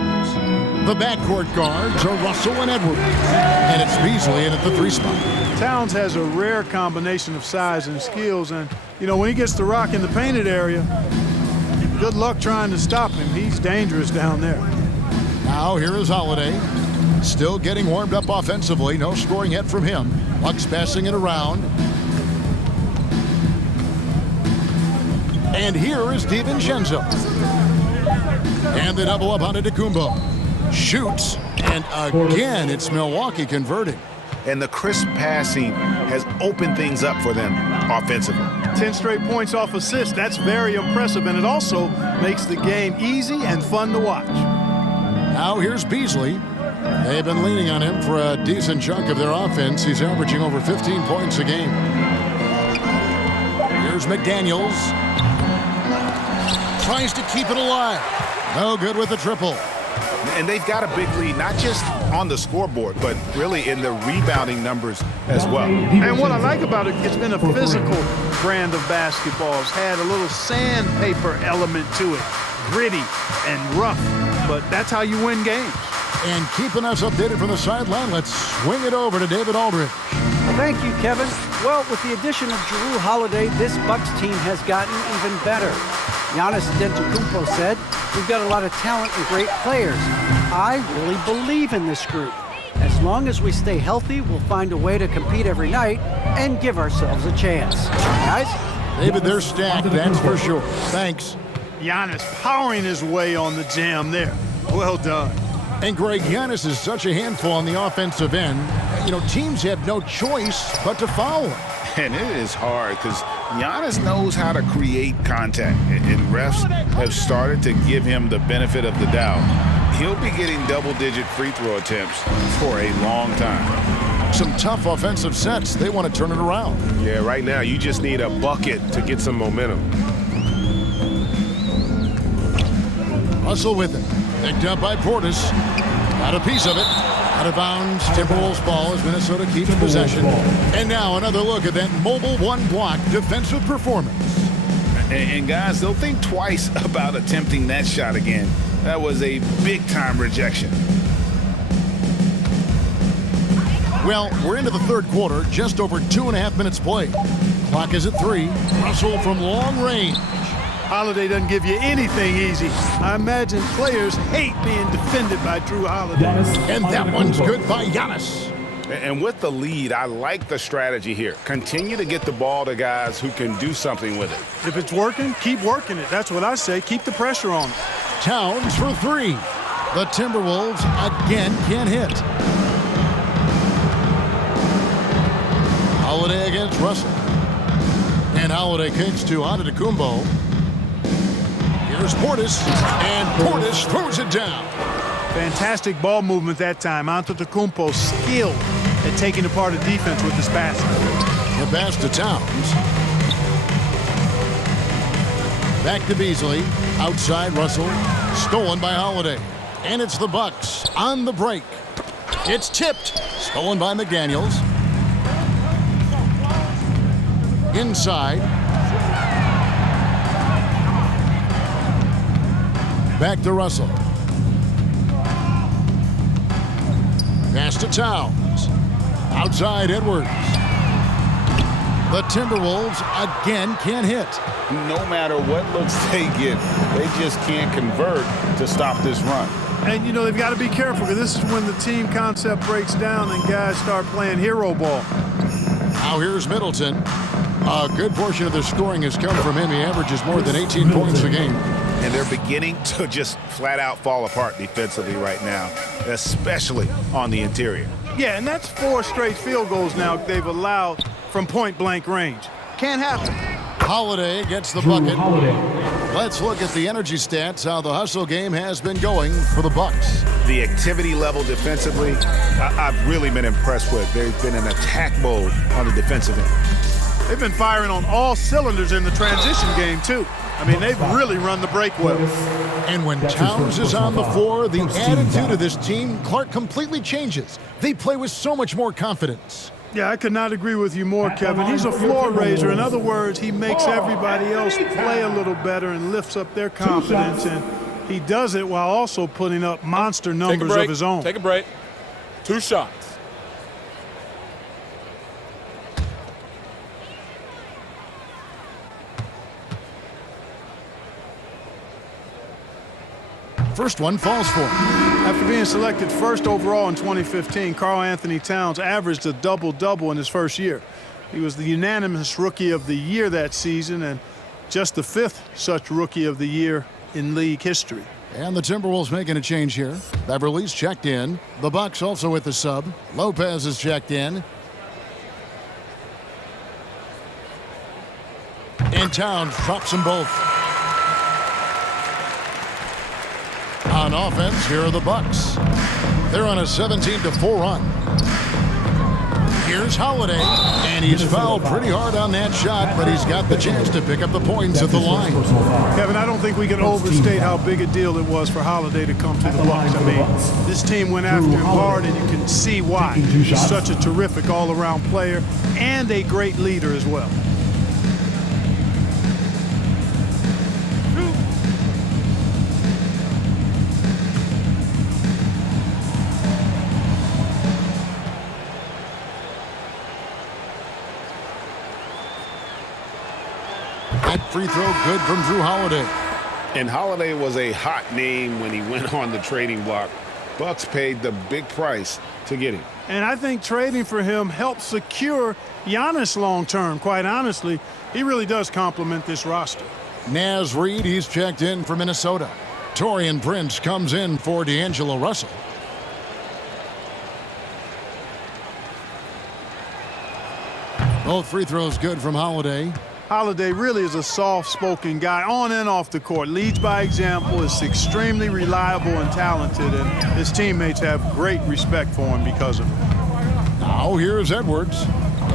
The backcourt guards are Russell and Edwards. And it's Beasley in at the 3 spot. Towns has a rare combination of size and skills, and you know, when he gets the rock in the painted area, good luck trying to stop him. He's dangerous down there. Now here is Holiday, still getting warmed up offensively. No scoring yet from him. Bucks passing it around. And here is DiVincenzo. And the double up on Antetokounmpo. Shoots, and again it's Milwaukee converting. And the crisp passing has opened things up for them offensively. 10 straight points off assists. That's very impressive, and it also makes the game easy and fun to watch. Now here's Beasley. They've been leaning on him for a decent chunk of their offense. He's averaging over 15 points a game. Here's McDaniels. Tries to keep it alive. No good with the triple. And they've got a big lead, not just on the scoreboard, but really in the rebounding numbers as well. And what I like about it, it's been a physical brand of basketball. It's had a little sandpaper element to it, gritty and rough. but that's how you win games. And keeping us updated from the sideline, let's swing it over to David Aldridge. Thank you, Kevin. Well, with the addition of Jrue Holiday, this Bucks team has gotten even better. Giannis Antetokounmpo said, "We've got a lot of talent and great players. I really believe in this group. As long as we stay healthy, we'll find a way to compete every night and give ourselves a chance." Guys? David, they're stacked, that's for sure. Thanks. Giannis powering his way on the jam there. Well done. And Greg, Giannis is such a handful on the offensive end. You know, teams have no choice but to foul him. And it is hard because Giannis knows how to create contact, and refs have started to give him the benefit of the doubt. He'll be getting double-digit free throw attempts for a long time. Some tough offensive sets. They want to turn it around. Yeah, right now you just need a bucket to get some momentum. Russell with it. Picked up by Portis. Got a piece of it. Out of bounds. Timberwolves ball as Minnesota keeps possession. And now another look at that mobile one-block defensive performance. And guys, they'll think twice about attempting that shot again. That was a big-time rejection. Well, we're into the third quarter, just over 2.5 minutes played. Clock is at 3. Russell from long range. Holiday doesn't give you anything easy. I imagine players hate being defended by Jrue Holiday. And that one's good by Giannis. And with the lead, I like the strategy here. Continue to get the ball to guys who can do something with it. If it's working, keep working it. That's what I say. Keep the pressure on it. Towns for 3. The Timberwolves again can't hit. Holiday against Russell. And Holiday kicks to Antetokounmpo. Here's Portis, and Portis throws it down. Fantastic ball movement that time. Antetokounmpo skilled at taking apart a defense with his passing. The pass to Towns. Back to Beasley. Outside Russell. Stolen by Holiday. And it's the Bucks on the break. It's tipped. Stolen by McDaniels. Inside. Back to Russell. Pass to Towns. Outside Edwards. The Timberwolves again can't hit. No matter what looks they get, they just can't convert to stop this run. And, you know, they've got to be careful because this is when the team concept breaks down and guys start playing hero ball. Now here's Middleton. A good portion of their scoring has come from him. He averages more than 18 points a game. And they're beginning to just flat out fall apart defensively right now, especially on the interior. Yeah, and that's 4 straight field goals now they've allowed from point-blank range. Can't happen. Holiday gets the bucket. Let's look at the energy stats, how the hustle game has been going for the Bucks. The activity level defensively, I've really been impressed with. They've been in attack mode on the defensive end. They've been firing on all cylinders in the transition game, too. I mean, they've really run the break well. And when Towns is on the floor, the attitude of this team, Clark, completely changes. They play with so much more confidence. Yeah, I could not agree with you more, Kevin. He's a floor raiser. In other words, he makes everybody else play a little better and lifts up their confidence. And he does it while also putting up monster numbers of his own. Take a break. 2 shots. First one falls for him. After being selected first overall in 2015, Karl-Anthony Towns averaged a double-double in his first year. He was the unanimous Rookie of the Year that season and just the 5th such Rookie of the Year in league history. And the Timberwolves making a change here. Beverly's checked in. The Bucks also with the sub. Lopez is checked in. And Towns drops them both. On offense, here are the Bucks. They're on a 17-4 run. Here's Holiday, and he's fouled pretty hard on that shot, but he's got the chance to pick up the points at the line. Kevin, I don't think we can overstate how big a deal it was for Holiday to come to the Bucks. I mean, this team went after him hard, and you can see why. He's such a terrific all-around player and a great leader as well. free throw good from Drew Holiday. And Holiday was a hot name when he went on the trading block. Bucks paid the big price to get him. And I think trading for him helped secure Giannis long-term. Quite honestly, he really does complement this roster. Naz Reid, he's checked in for Minnesota. Taurean Prince comes in for D'Angelo Russell. Both free throws good from Holiday. Holiday really is a soft-spoken guy on and off the court. Leads by example, is extremely reliable and talented, and his teammates have great respect for him because of it. Now here's Edwards.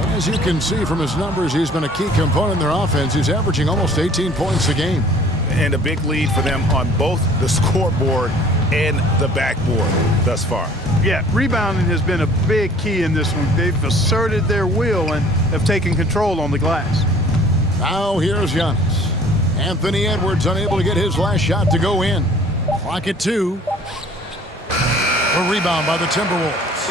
As you can see from his numbers, he's been a key component in their offense. He's averaging almost 18 points a game. And a big lead for them on both the scoreboard and the backboard thus far. Yeah, rebounding has been a big key in this one. They've asserted their will and have taken control on the glass. Now here's Giannis. Anthony Edwards unable to get his last shot to go in. Clock at 2. A rebound by the Timberwolves.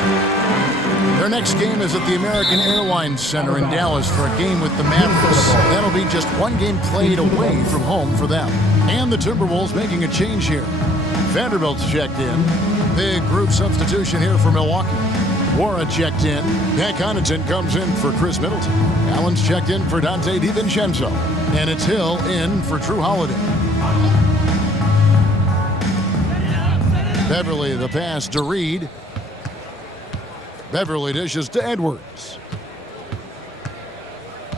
Their next game is at the American Airlines Center in Dallas for a game with the Mavericks. That'll be just one game played away from home for them. And the Timberwolves making a change here. Vanderbilt's checked in. Big group substitution here for Milwaukee. Wara checked in. Pat Connaughton comes in for Chris Middleton. Allen's checked in for Dante DiVincenzo. And it's Hill in for Drew Holiday. Beverly the pass to Reed. Beverly dishes to Edwards.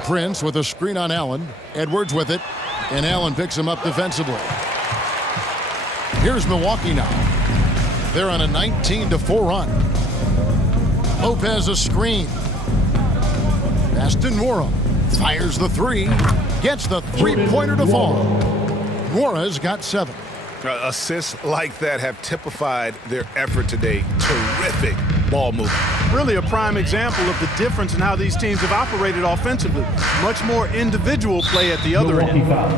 Prince with a screen on Allen. Edwards with it. And Allen picks him up defensively. Here's Milwaukee now. They're on a 19-4 run. Lopez a screen. Pass to Nwora. Fires the three. Gets the three-pointer to fall. Nwora's got 7. Assists like that have typified their effort today. Terrific ball movement. Really a prime example of the difference in how these teams have operated offensively. Much more individual play at the other end. Foul.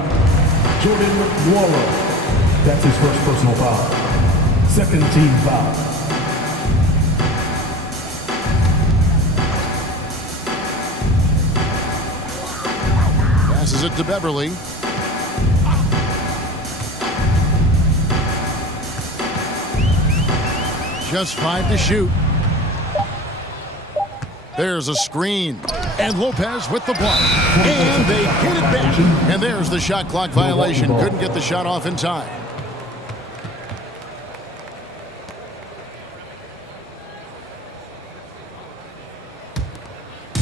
Jordan Nwora. That's his first personal foul. Second team foul. Passes it to Beverly. Just 5 to shoot. There's a screen. And Lopez with the block. And they get it back. And there's the shot clock violation. Couldn't get the shot off in time.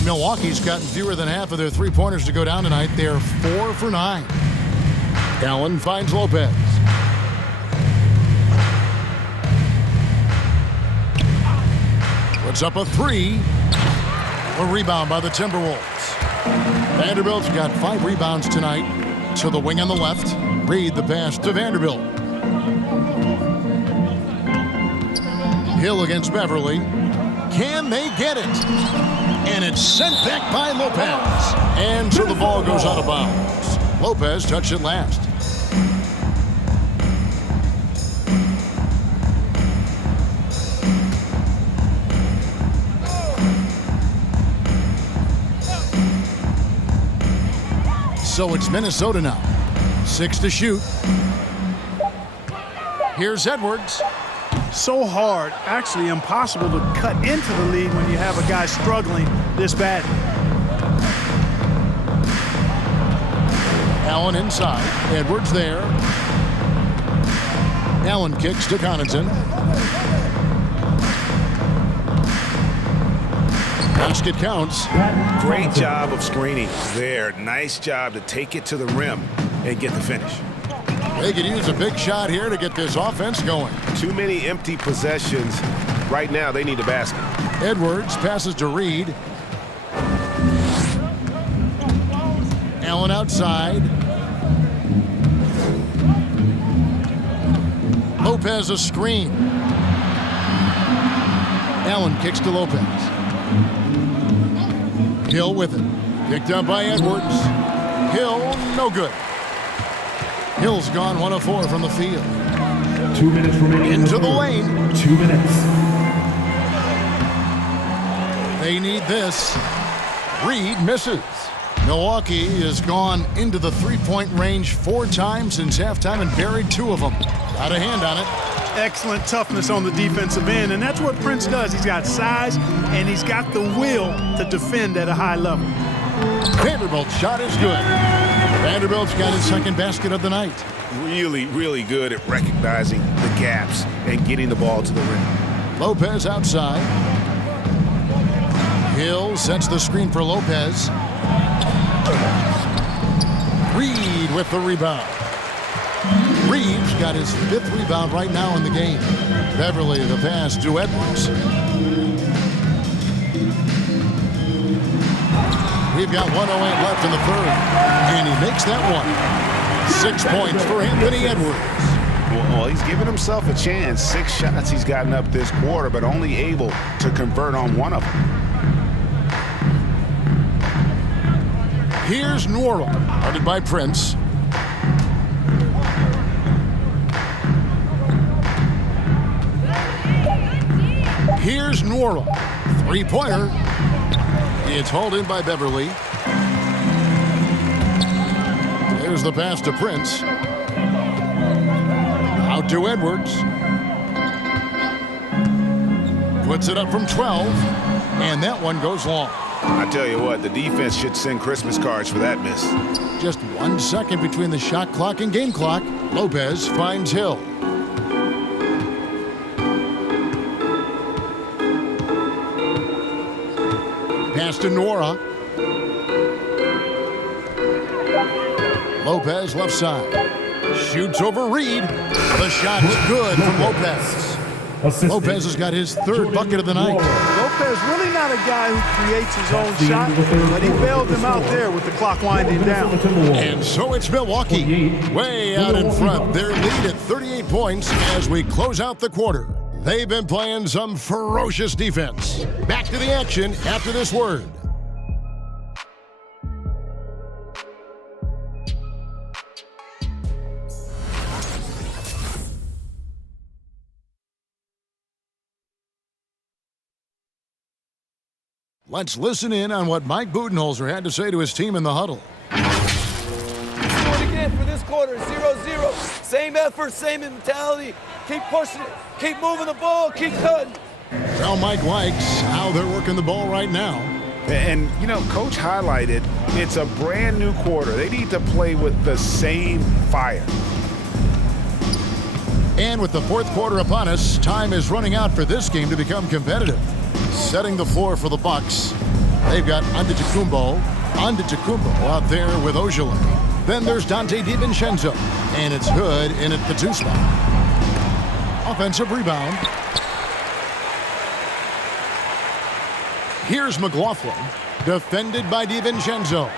Milwaukee's gotten fewer than half of their three-pointers to go down tonight. They're 4 for 9. Allen finds Lopez. Puts up a 3. A rebound by the Timberwolves. Vanderbilt's got 5 rebounds tonight. To the wing on the left. Reed the pass to Vanderbilt. Hill against Beverly. Can they get it? And it's sent back by Lopez. And so the ball goes out of bounds. Lopez touched it last. So it's Minnesota now. 6 to shoot. Here's Edwards. So hard, actually impossible to cut into the lead when you have a guy struggling this bad. Allen inside. Edwards there. Allen kicks to Connaughton. Basket counts. Great job of screening there. Nice job to take it to the rim and get the finish. They could use a big shot here to get this offense going. Too many empty possessions. Right now, they need a basket. Edwards passes to Reed. Allen outside. Lopez a screen. Allen kicks to Lopez. Hill with it. Picked up by Edwards. Hill, no good. Hill's gone 1 of 4 from the field. 2 minutes remaining. Into the lane. 2 minutes. They need this. Reed misses. Milwaukee has gone into the three-point range 4 times since halftime and buried 2 of them. Got a hand on it. Excellent toughness on the defensive end, and that's what Prince does. He's got size, and he's got the will to defend at a high level. Vanderbilt's shot is good. Vanderbilt's got his second basket of the night. Really, really good at recognizing the gaps and getting the ball to the rim. Lopez outside. Hill sets the screen for Lopez. Reed with the rebound. Reed's got his 5th rebound right now in the game. Beverly the pass to Edwards. We've got 1:08 left in the third, and he makes that one. 6 points for Anthony Edwards. Well, he's given himself a chance. 6 shots he's gotten up this quarter, but only able to convert on 1 of them. Here's Nora, guarded by Prince. Here's Nora, 3-pointer. It's hauled in by Beverly. There's the pass to Prince. Out to Edwards. Puts it up from 12, and that one goes long. I tell you what, the defense should send Christmas cards for that miss. Just 1 second between the shot clock and game clock. Lopez finds Hill. Pass to Nora. Lopez left side. Shoots over Reed. The shot's good from Lopez. Lopez has got his 3rd bucket of the night. Lopez really not a guy who creates his own shot, but he bailed him out there with the clock winding down. And so it's Milwaukee way out in front. Their lead at 38 points as we close out the quarter. They've been playing some ferocious defense. Back to the action after this word. Let's listen in on what Mike Budenholzer had to say to his team in the huddle. Do it again for this quarter, 0-0. Same effort, same mentality. Keep pushing it. Keep moving the ball. Keep cutting. Well, Mike likes how they're working the ball right now. And, you know, Coach highlighted it's a brand new quarter. They need to play with the same fire. And with the 4th quarter upon us, time is running out for this game to become competitive. Setting the floor for the Bucks. They've got Antetokounmpo out there with Ojale. Then there's Dante DiVincenzo, and it's Hood in at the 2 spot. Offensive rebound. Here's McLaughlin, defended by DiVincenzo.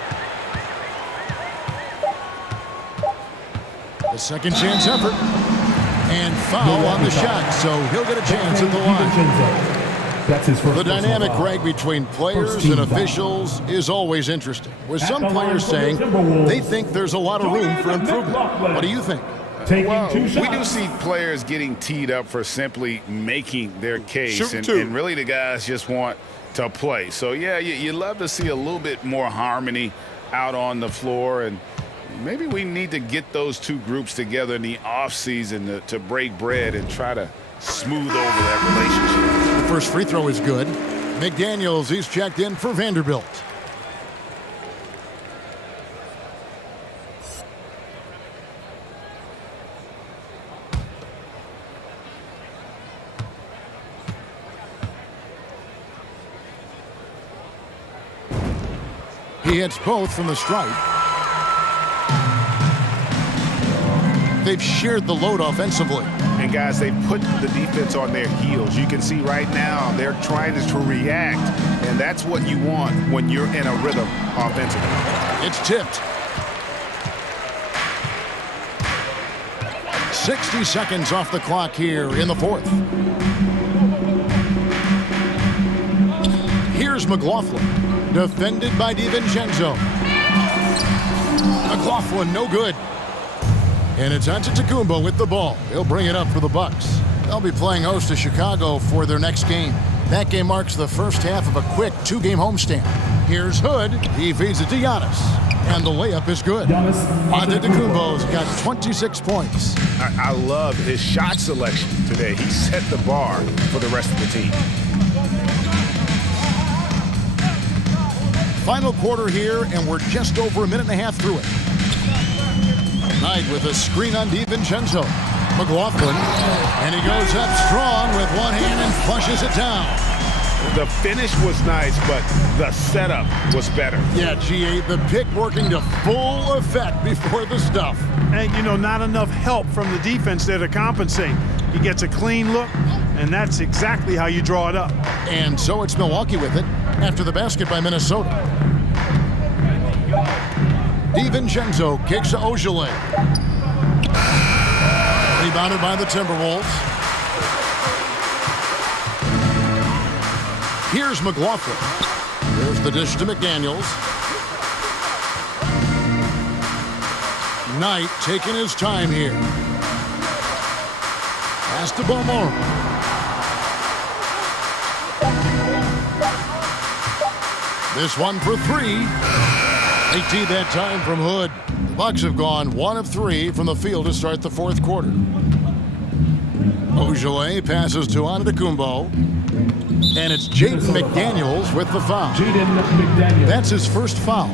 The second chance effort, and foul on the shot, so he'll get a chance at the line. That's his first. The dynamic, Greg, between players and officials is always interesting. With some players saying they think there's a lot of room for improvement. What do you think? Well, we do see players getting teed up for simply making their case, and really the guys just want to play. So, yeah, you love to see a little bit more harmony out on the floor, and maybe we need to get those 2 groups together in the offseason to break bread and try to smooth over that relationship. The first free throw is good. McDaniels, he's checked in for Vanderbilt. He hits both from the stripe. They've shared the load offensively. And, guys, they've put the defense on their heels. You can see right now they're trying to react, and that's what you want when you're in a rhythm offensively. It's tipped. 60 seconds off the clock here in the 4th. Here's McLaughlin, defended by DiVincenzo. McLaughlin, no good. And it's Antetokounmpo with the ball. He'll bring it up for the Bucks. They'll be playing host to Chicago for their next game. That game marks the first half of a quick 2-game homestand. Here's Hood. He feeds it to Giannis. And the layup is good. Antetokounmpo's got 26 points. I love his shot selection today. He set the bar for the rest of the team. Final quarter here, and we're just over a minute and a half through it. Knight with a screen on DiVincenzo. McLaughlin, and he goes up strong with one hand and flushes it down. The finish was nice, but the setup was better. Yeah, GA, the pick working to full effect before the stuff. And, you know, not enough help from the defense there to compensate. He gets a clean look, and that's exactly how you draw it up. And so it's Milwaukee with it after the basket by Minnesota. DiVincenzo kicks to Ojale. Rebounded by the Timberwolves. Here's McLaughlin. There's the dish to McDaniels. Knight taking his time here. Pass to Beaumont. This one for three. They tee that time from Hood. The Bucks have gone 1 of 3 from the field to start the fourth quarter. Ojale passes to Antetokounmpo. And it's Jaden McDaniels with the foul. That's his first foul.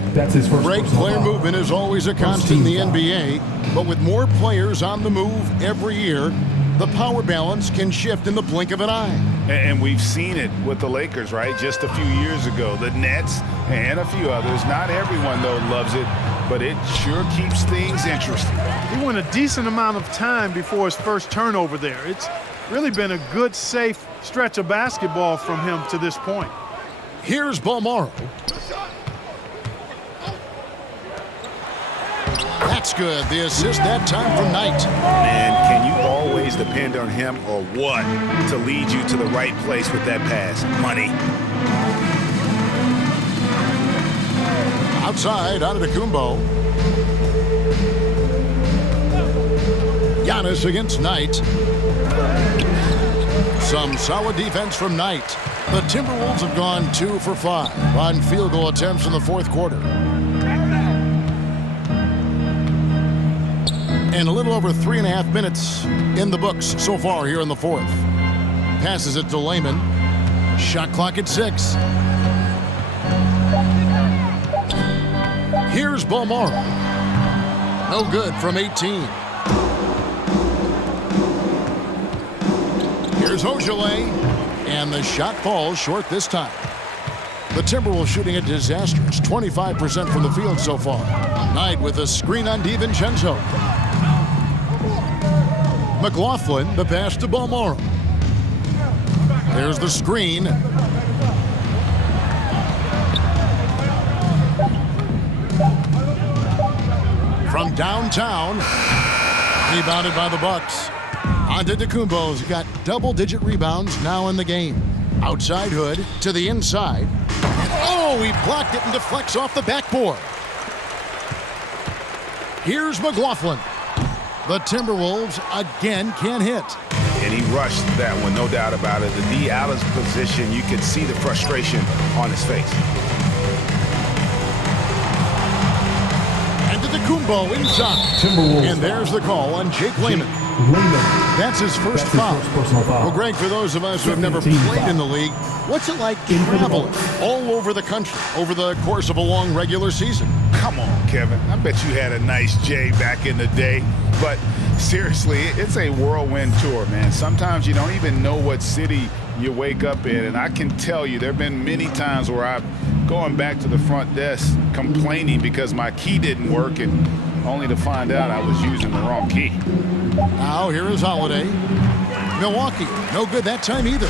Break player movement is always a constant in the NBA, but with more players on the move every year, the power balance can shift in the blink of an eye. And we've seen it with the Lakers, right? Just a few years ago, the Nets and a few others. Not everyone, though, loves it, but it sure keeps things interesting. He went a decent amount of time before his first turnover there. It's really been a good, safe stretch of basketball from him to this point. Here's Balmaro. That's good. The assist that time from Knight. Man, can you always depend on him or what to lead you to the right place with that pass? Money. Outside, Antetokounmpo. Giannis against Knight. Some solid defense from Knight. The Timberwolves have gone 2 for 5 on field goal attempts in the fourth quarter. And a little over 3.5 minutes in the books so far here in the fourth. Passes it to Layman. Shot clock at 6. Here's Balmaro. No good from 18. Here's Ojale, and the shot falls short this time. The Timberwolves shooting a disastrous 25% from the field so far. Knight with a screen on DiVincenzo. McLaughlin, the pass to Balmaro. There's the screen. From downtown, rebounded by the Bucks. Antetokounmpo's got double-digit rebounds now in the game. Outside Hood to the inside. Oh, he blocked it and deflects off the backboard. Here's McLaughlin. The Timberwolves again can't hit. And he rushed that one, no doubt about it. The D. Allen's position, you could see the frustration on his face. Antetokounmpo inside. And there's the call on Jake Layman. That's his first foul. Well, Greg, for those of us who have never played in the league, what's it like traveling all over the country over the course of a long regular season? Come on, Kevin. I bet you had a nice J back in the day. But seriously, it's a whirlwind tour, man. Sometimes you don't even know what city you wake up in. And I can tell you there have been many times where I've gone back to the front desk complaining because my key didn't work, and only to find out I was using the wrong key. Now here is Holiday. Milwaukee, no good that time either.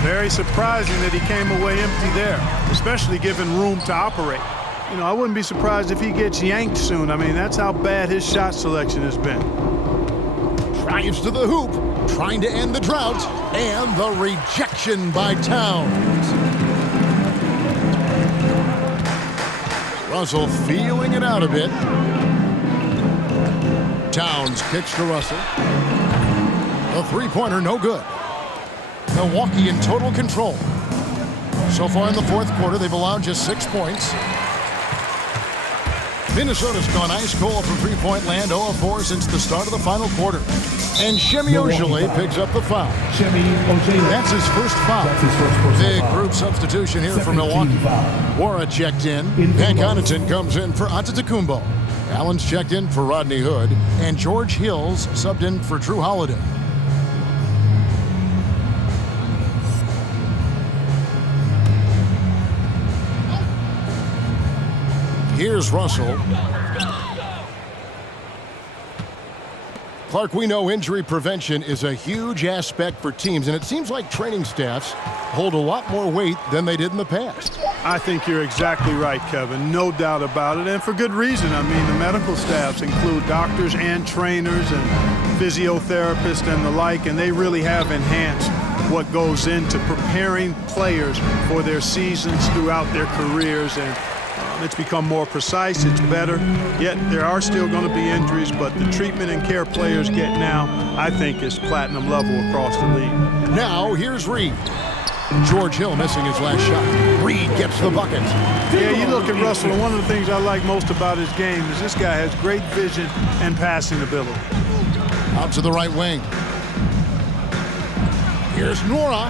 Very surprising that he came away empty there, especially given room to operate. You know, I wouldn't be surprised if he gets yanked soon. I mean, that's how bad his shot selection has been. Drives to the hoop, trying to end the drought, and the rejection by Towns. Russell feeling it out a bit. Towns kicks to Russell. The three-pointer, no good. Milwaukee in total control. So far in the fourth quarter, they've allowed just 6 points. Minnesota's gone ice cold from three-point land, 0 of 4 since the start of the final quarter. And Shemi Ojeleye picks up the foul. That's his first foul. Big group substitution here for Milwaukee. Wara checked in. Van Connaughton comes in for Antetokounmpo. Allen's checked in for Rodney Hood. And George Hills subbed in for Drew Holiday. Here's Russell. Clark, we know injury prevention is a huge aspect for teams, and it seems like training staffs hold a lot more weight than they did in the past. I think you're exactly right, Kevin. No doubt about it, and for good reason. I mean, the medical staffs include doctors and trainers and physiotherapists and the like, and they really have enhanced what goes into preparing players for their seasons throughout their careers. And it's become more precise, it's better, yet there are still going to be injuries, but the treatment and care players get now, I think, is platinum level across the league. Now, here's Reed. George Hill missing his last shot. Reed gets the bucket. Yeah, you look at Russell, and one of the things I like most about his game is this guy has great vision and passing ability. Out to the right wing. Here's Nora.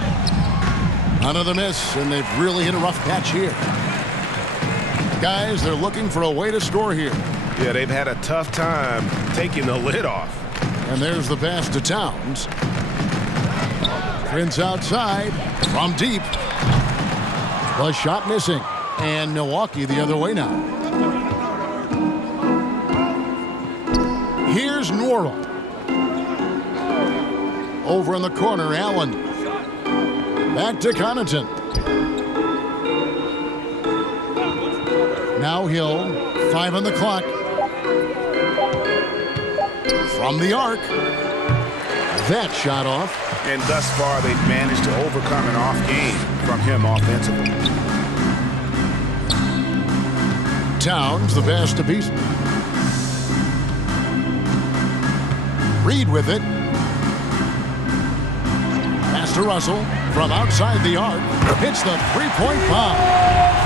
Another miss, and they've really hit a rough patch here. Guys, they're looking for a way to score here. Yeah, they've had a tough time taking the lid off. And there's the pass to Towns. Prince outside from deep. The shot missing. And Milwaukee the other way now. Here's Nora. Over in the corner, Allen. Back to Connaughton. Now Hill, 5 on the clock. From the arc. That shot off. And thus far, they've managed to overcome an off game from him offensively. Towns, the pass to Beasley. Reed with it. Pass to Russell from outside the arc. Hits the three-point bomb.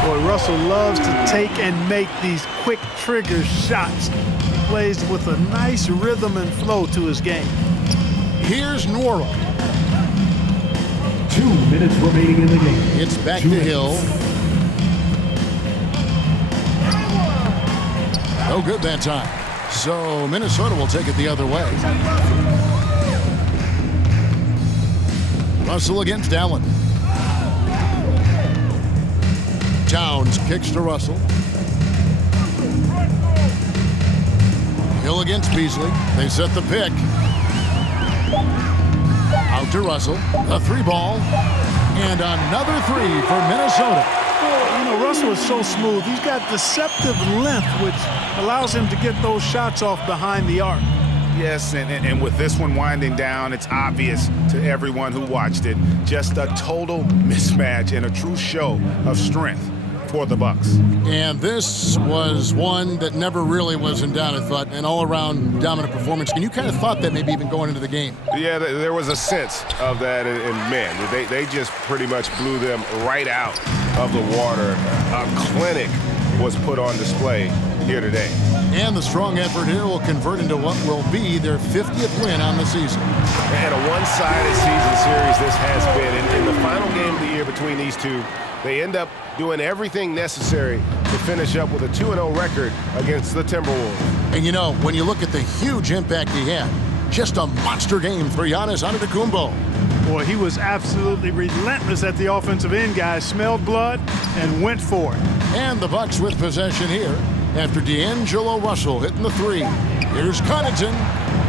Boy, Russell loves to take and make these quick trigger shots. He plays with a nice rhythm and flow to his game. Here's Nora. 2 minutes remaining in the game. It's back to Hill. No good that time. So Minnesota will take it the other way. Russell against Allen. Towns kicks to Russell. Hill against Beasley. They set the pick. Out to Russell. A 3-ball. And another 3 for Minnesota. You know, Russell is so smooth. He's got deceptive length, which allows him to get those shots off behind the arc. Yes, and with this one winding down, it's obvious to everyone who watched it. Just a total mismatch and a true show of strength for the Bucks. And this was one that never really was in doubt, I thought, an all-around dominant performance. And you kind of thought that maybe even going into the game. Yeah, there was a sense of that, and man, they just pretty much blew them right out of the water. A clinic was put on display here today. And the strong effort here will convert into what will be their 50th win on the season. And a one-sided season series this has been. In the final game of the year between these two, they end up doing everything necessary to finish up with a 2-0 record against the Timberwolves. And you know, when you look at the huge impact he had, just a monster game for Giannis Antetokounmpo. Boy, he was absolutely relentless at the offensive end, guys. Smelled blood and went for it. And the Bucks with possession here after D'Angelo Russell hitting the 3. Here's Connaughton.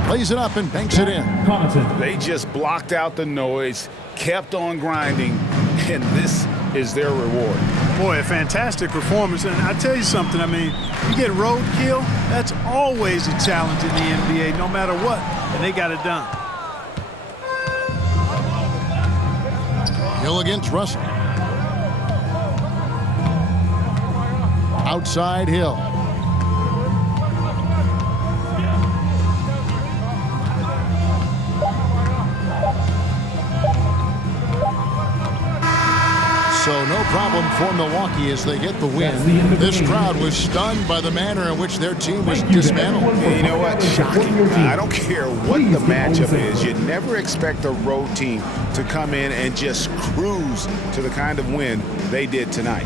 Lays it up and banks it in. They just blocked out the noise, kept on grinding, and this is their reward. Boy, a fantastic performance. And I tell you something, I mean, you get roadkill, that's always a challenge in the NBA, no matter what. And they got it done. Hill against Russell. Outside Hill. So no problem for Milwaukee as they get the win. This crowd was stunned by the manner in which their team was dismantled. And you know what? I don't care what the matchup is. You never expect a road team to come in and just cruise to the kind of win they did tonight.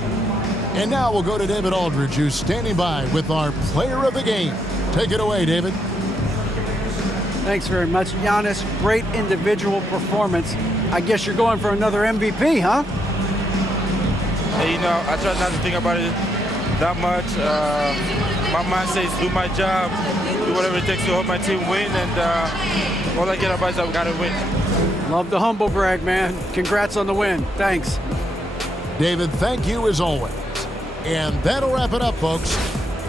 And now we'll go to David Aldridge, who's standing by with our player of the game. Take it away, David. Thanks very much, Giannis. Great individual performance. I guess you're going for another MVP, huh? Hey, I try not to think about it that much. My mind says do my job, do whatever it takes to help my team win, and all I get about is that we got to win. Love the humble brag, man. Congrats on the win. Thanks. David, thank you as always. And that'll wrap it up, folks.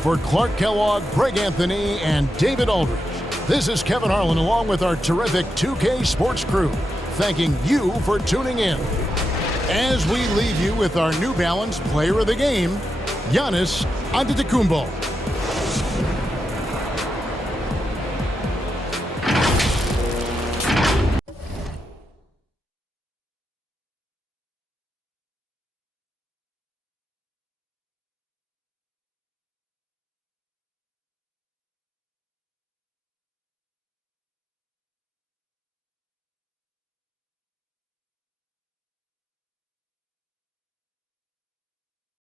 For Clark Kellogg, Greg Anthony, and David Aldridge, this is Kevin Harlan along with our terrific 2K Sports crew, thanking you for tuning in. As we leave you with our New Balance player of the game, Giannis Antetokounmpo.